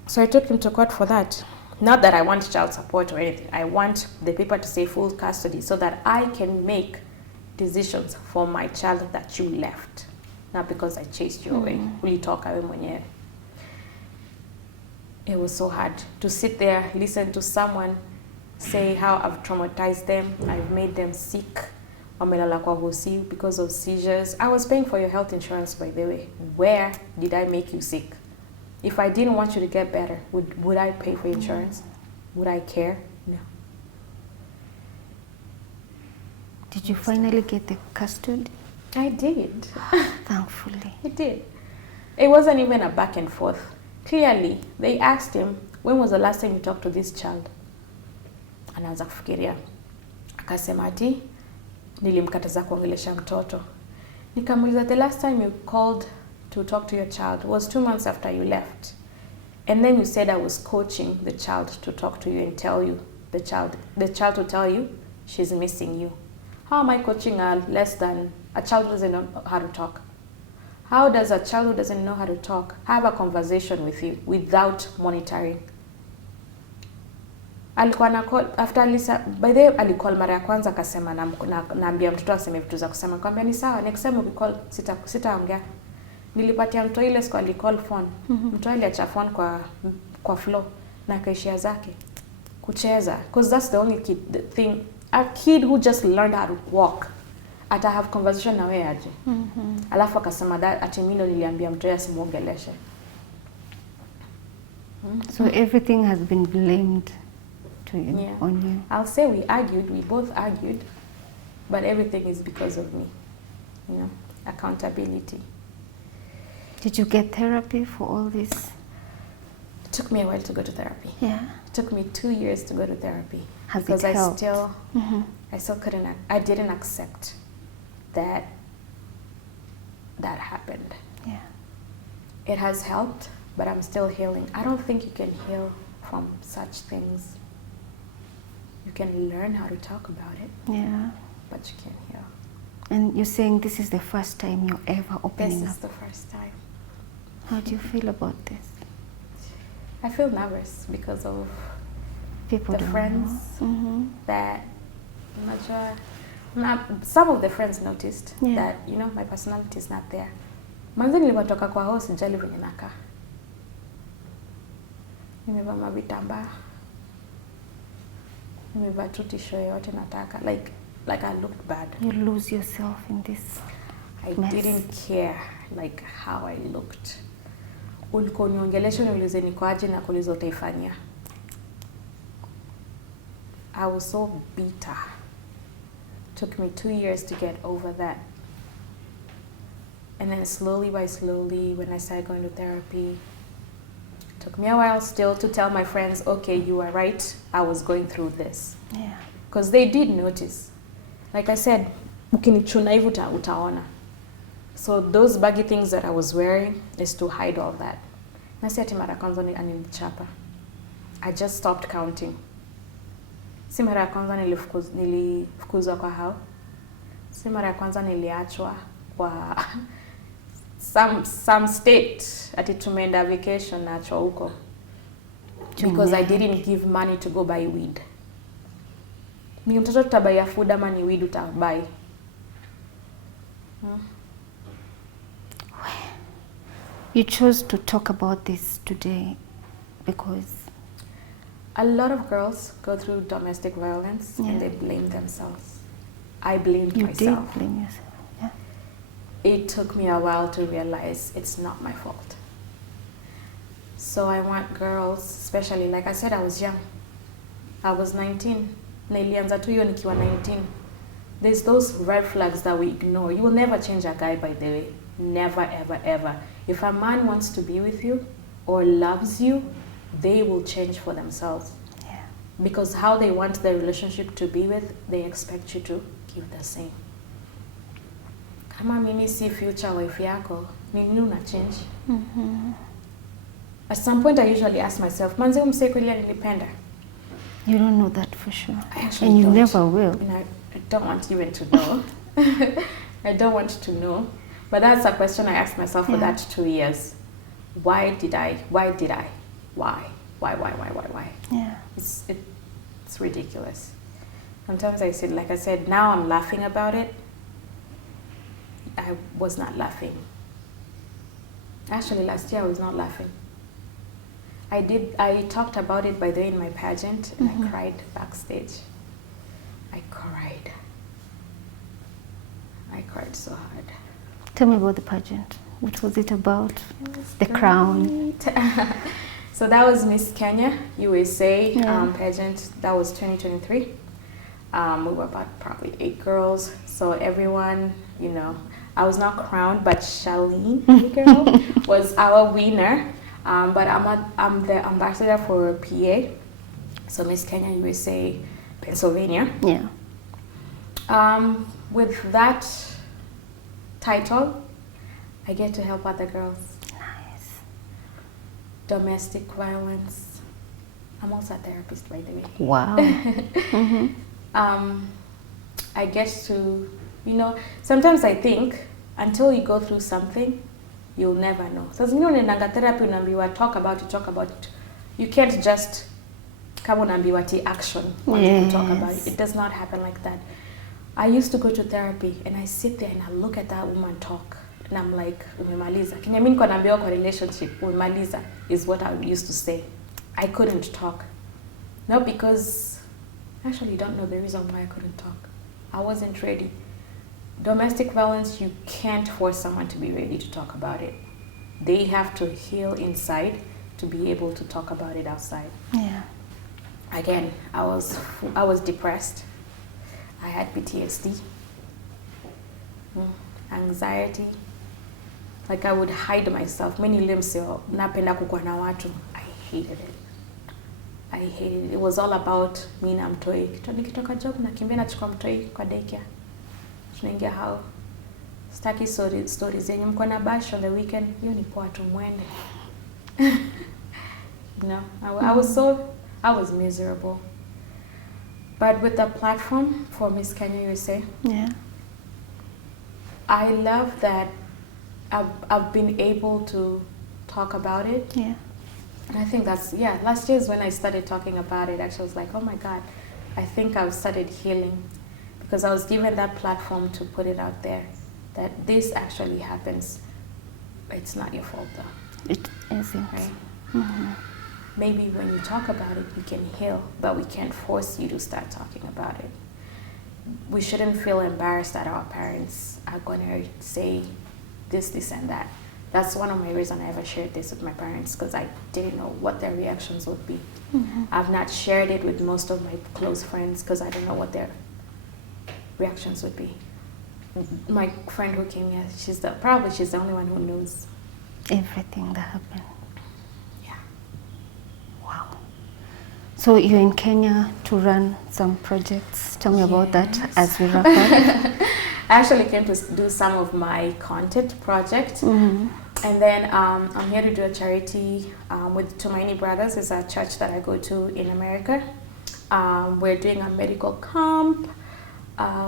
So I took him to court for that. Not that I want child support or anything. I want the paper to say full custody so that I can make decisions for my child that you left. Not because I chased you away. Ulitoka wewe mwenyewe. It was so hard to sit there, listen to someone say how I've traumatized them, I've made them sick, wamelala kwa hosi because of seizures. I was paying for your health insurance, by the way. Where did I make you sick? If I didn't want you to get better, would I pay for insurance? Would I care? No. Did you finally get the custody? I did. Thankfully. I did. It wasn't even a back and forth. Clearly, they asked him, when was the last time you talked to this child? Anaanza kufikiria. Akasema ati, nilimkataza kuongelesha mtoto. Nikamuuliza, the last time you called to talk to your child was 2 months after you left. And then you said I was coaching the child to talk to you and tell you, the child to tell you she's missing you. How am I coaching a child who doesn't know how to talk? How does a child who doesn't know how to talk have a conversation with you without monitoring? Alikuwa na call after Lisa, by the way, alicall mara ya kwanza akasema naambia mtoto aseme vitu za kusema. Nikamwambia ni sawa, next time we call sitaongea. Nilipatia mtoto ile siku alicall phone. Mtoto aliacha phone kwa floor na akaishia zake kucheza because that's the only thing. A kid who just learned how to walk ata have conversation na wewe aje. Alafu akasema that ati mimi niliambia mtoto asimuongeleshe. So everything has been blamed to you, on you. I'll say we both argued, but everything is because of me. You know, accountability. Did you get therapy for all this? It took me a while to go to therapy. Yeah. It took me 2 years to go to therapy. Has because it helped? I still didn't accept that happened. Yeah. It has helped, but I'm still healing. I don't think you can heal from such things. You can learn how to talk about it. Yeah. But you can't heal. And you're saying this is the first time you're ever opening up? This is the first time. How do you feel about this? I feel nervous because of People the don't friends know. that I'm not sure. Some of the friends noticed that, you know, my personality is not there. Manzi nilipotoka kwa house sijali venye nakaa. Nimevaa mavitambaa. Nimevaa tu t-shirt yote nataka. Like I looked bad. You lose yourself in this mess. Didn't care like how I looked. Ulikuwa uniongelesha niulize niko aje na kuuliza utaifanyia. I was so bitter Took me 2 years to get over that. And then slowly by slowly, when I started going to therapy, took me a while still to tell my friends, okay, you are right, I was going through this. Yeah. Because they did notice. Like I said, ukinichuna hivi utaona. So those baggy things that I was wearing is to hide all that. Nasi ati mara kwanza aninichapa. I just stopped counting. Si mara kwanza nilifukuzwa kwa hao. Si mara kwanza niliachwa kwa some state ati tumeenda vacation naachwa huko. Because I didn't give money to go buy weed. Ni mtoto tutabaya food ama ni weed utabai. You chose to talk about this today because a lot of girls go through domestic violence and they blame themselves. I blamed myself. You did blame yourself. Yeah. It took me a while to realize it's not my fault. So I want girls, especially, like I said, I was young. I was 19. Nilianza tu hiyo nikiwa 19. There's those red flags that we ignore. You will never change a guy, by the way. Never, ever, ever. If a man wants to be with you or loves you, they will change for themselves. Yeah. Because how they want their relationship to be with, they expect you to give the same. Kama mimi si future wife yako, ni nini una change? At some point I usually ask myself, manze umse kweli nilipenda? You don't know that for sure. I actually and you don't. Never will. And I don't want even to know. I don't want to know. But that's a question I asked myself for that 2 years. Why did I? Why? Why? Yeah. It's ridiculous. Sometimes I said, like I said, now I'm laughing about it. I was not laughing. Actually, last year I was not laughing. I talked about it, by the way, in my pageant, and I cried backstage. I cried so hard. Tell me about the pageant. What was it about? The crown. So that was Miss Kenya, USA pageant. That was 2023. We were about probably 8 girls. So everyone, I was not crowned, but Charlene girl was our winner. But I'm the ambassador for PA. So Miss Kenya, USA, Pennsylvania. Yeah. With that title, I get to help other girls. Nice. Domestic violence. I'm also a therapist, by the way. Wow. I get to, sometimes I think until you go through something, you'll never know. So unaendanga therapy unaambiwa talk about it. You can't just kama unaambiwa action when talk about it. It does not happen like that. I used to go to therapy and I sit there and I look at that woman talk and I'm like, umemaliza. Kenya mimi niko naambiwa kwa relationship, umemaliza is what I used to say. I couldn't talk. Not because, actually you don't know the reason why I couldn't talk. I wasn't ready. Domestic violence, you can't force someone to be ready to talk about it. They have to heal inside to be able to talk about it outside. Yeah. Again, I was depressed. I had PTSD, anxiety. Like I would hide myself. Many limbs napenda kukua na watu. I hated it. It was all about me na mtoi. Nikitoka job nakimbia nachukua mtoi kwa daycare. Tunaingia hao. Staki stories zenye mko na bash on the weekend. Hiyo ni poa tu mwende. I was miserable. But with the platform for Miss Kenya USA, I love that I've been able to talk about it. Yeah. And I think that's, last year is when I started talking about it. Actually, I was like, oh my God, I think I've started healing. Because I was given that platform to put it out there, that this actually happens. It's not your fault though. It isn't. Right? Maybe when you talk about it, you can heal, but we can't force you to start talking about it. We shouldn't feel embarrassed that our parents are going to say this and that. That's one of my reasons I ever shared this with my parents, because I didn't know what their reactions would be. I've not shared it with most of my close friends because I don't know what reactions would be. My friend who came here, she's the only one who knows everything that happened. Yeah. Wow. So you're in Kenya to run some projects. Tell me about that as we wrap up. I actually came to do some of my content project. And then I'm here to do a charity with Tumaini Brothers. It's a church that I go to in America. We're doing a medical camp.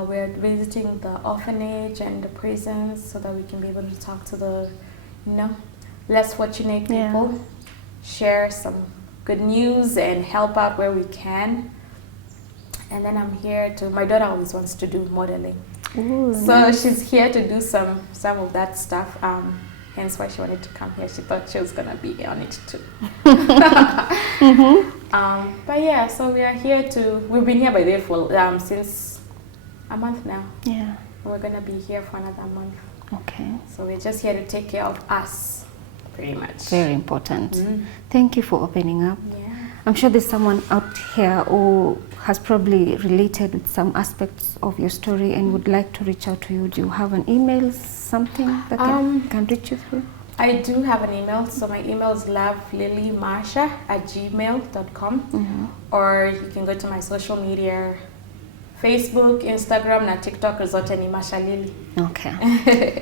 We're visiting the orphanage and the prisons so that we can be able to talk to the, less fortunate people, share some good news and help out where we can. And then I'm here to, my daughter always wants to do modeling. Ooh, So nice. she's here to do some of that stuff. Hence why she wanted to come here. She thought she was gonna be on it too. But yeah, so we are here to. We've been here by the way for since a month now. Yeah. We're gonna be here for another month. Okay. So we're just here to take care of us, pretty much. Very important. Thank you for opening up. Yeah. I'm sure there's someone out here who has probably related with some aspects of your story and would like to reach out to you. Do you have an email, something that can reach you through? I do have an email. So my email is lovelilymarsha@gmail.com. Or you can go to my social media, Facebook, Instagram, and TikTok, zote ni Marsha Lily. Okay.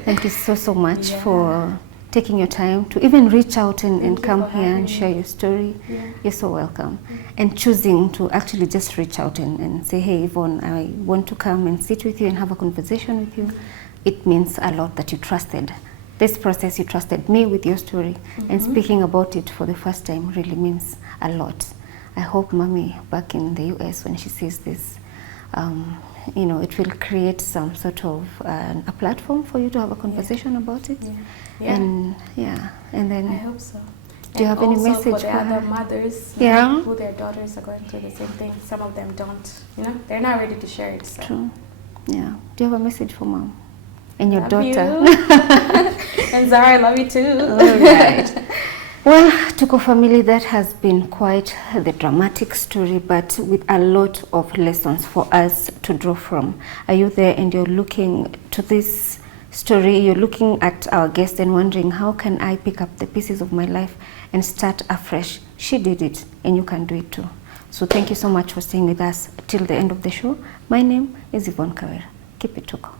Thank you so much for taking your time to even reach out and come here and share your story. You're so welcome. And choosing to actually just reach out and say, hey, Yvonne, I want to come and sit with you and have a conversation with you. It means a lot that you trusted this process, you trusted me with your story. And speaking about it for the first time really means a lot. I hope Mommy back in the US, when she sees this, it will create some sort of a platform for you to have a conversation about it. And then I hope so. Do you have any message for the for other her? mothers who their daughters are going through the same thing? Some of them don't, they're not ready to share it. So. True. Yeah. Do you have a message for Mom and your Love daughter? You. And Zara, I love you too. All right. Well, Tuko family, that has been quite the dramatic story, but with a lot of lessons for us to draw from. Are you there and you're looking to this story, you're looking at our guest and wondering, how can I pick up the pieces of my life and start afresh? She did it, and you can do it too. So thank you so much for staying with us till the end of the show. My name is Yvonne Kawira. Keep it Tuko.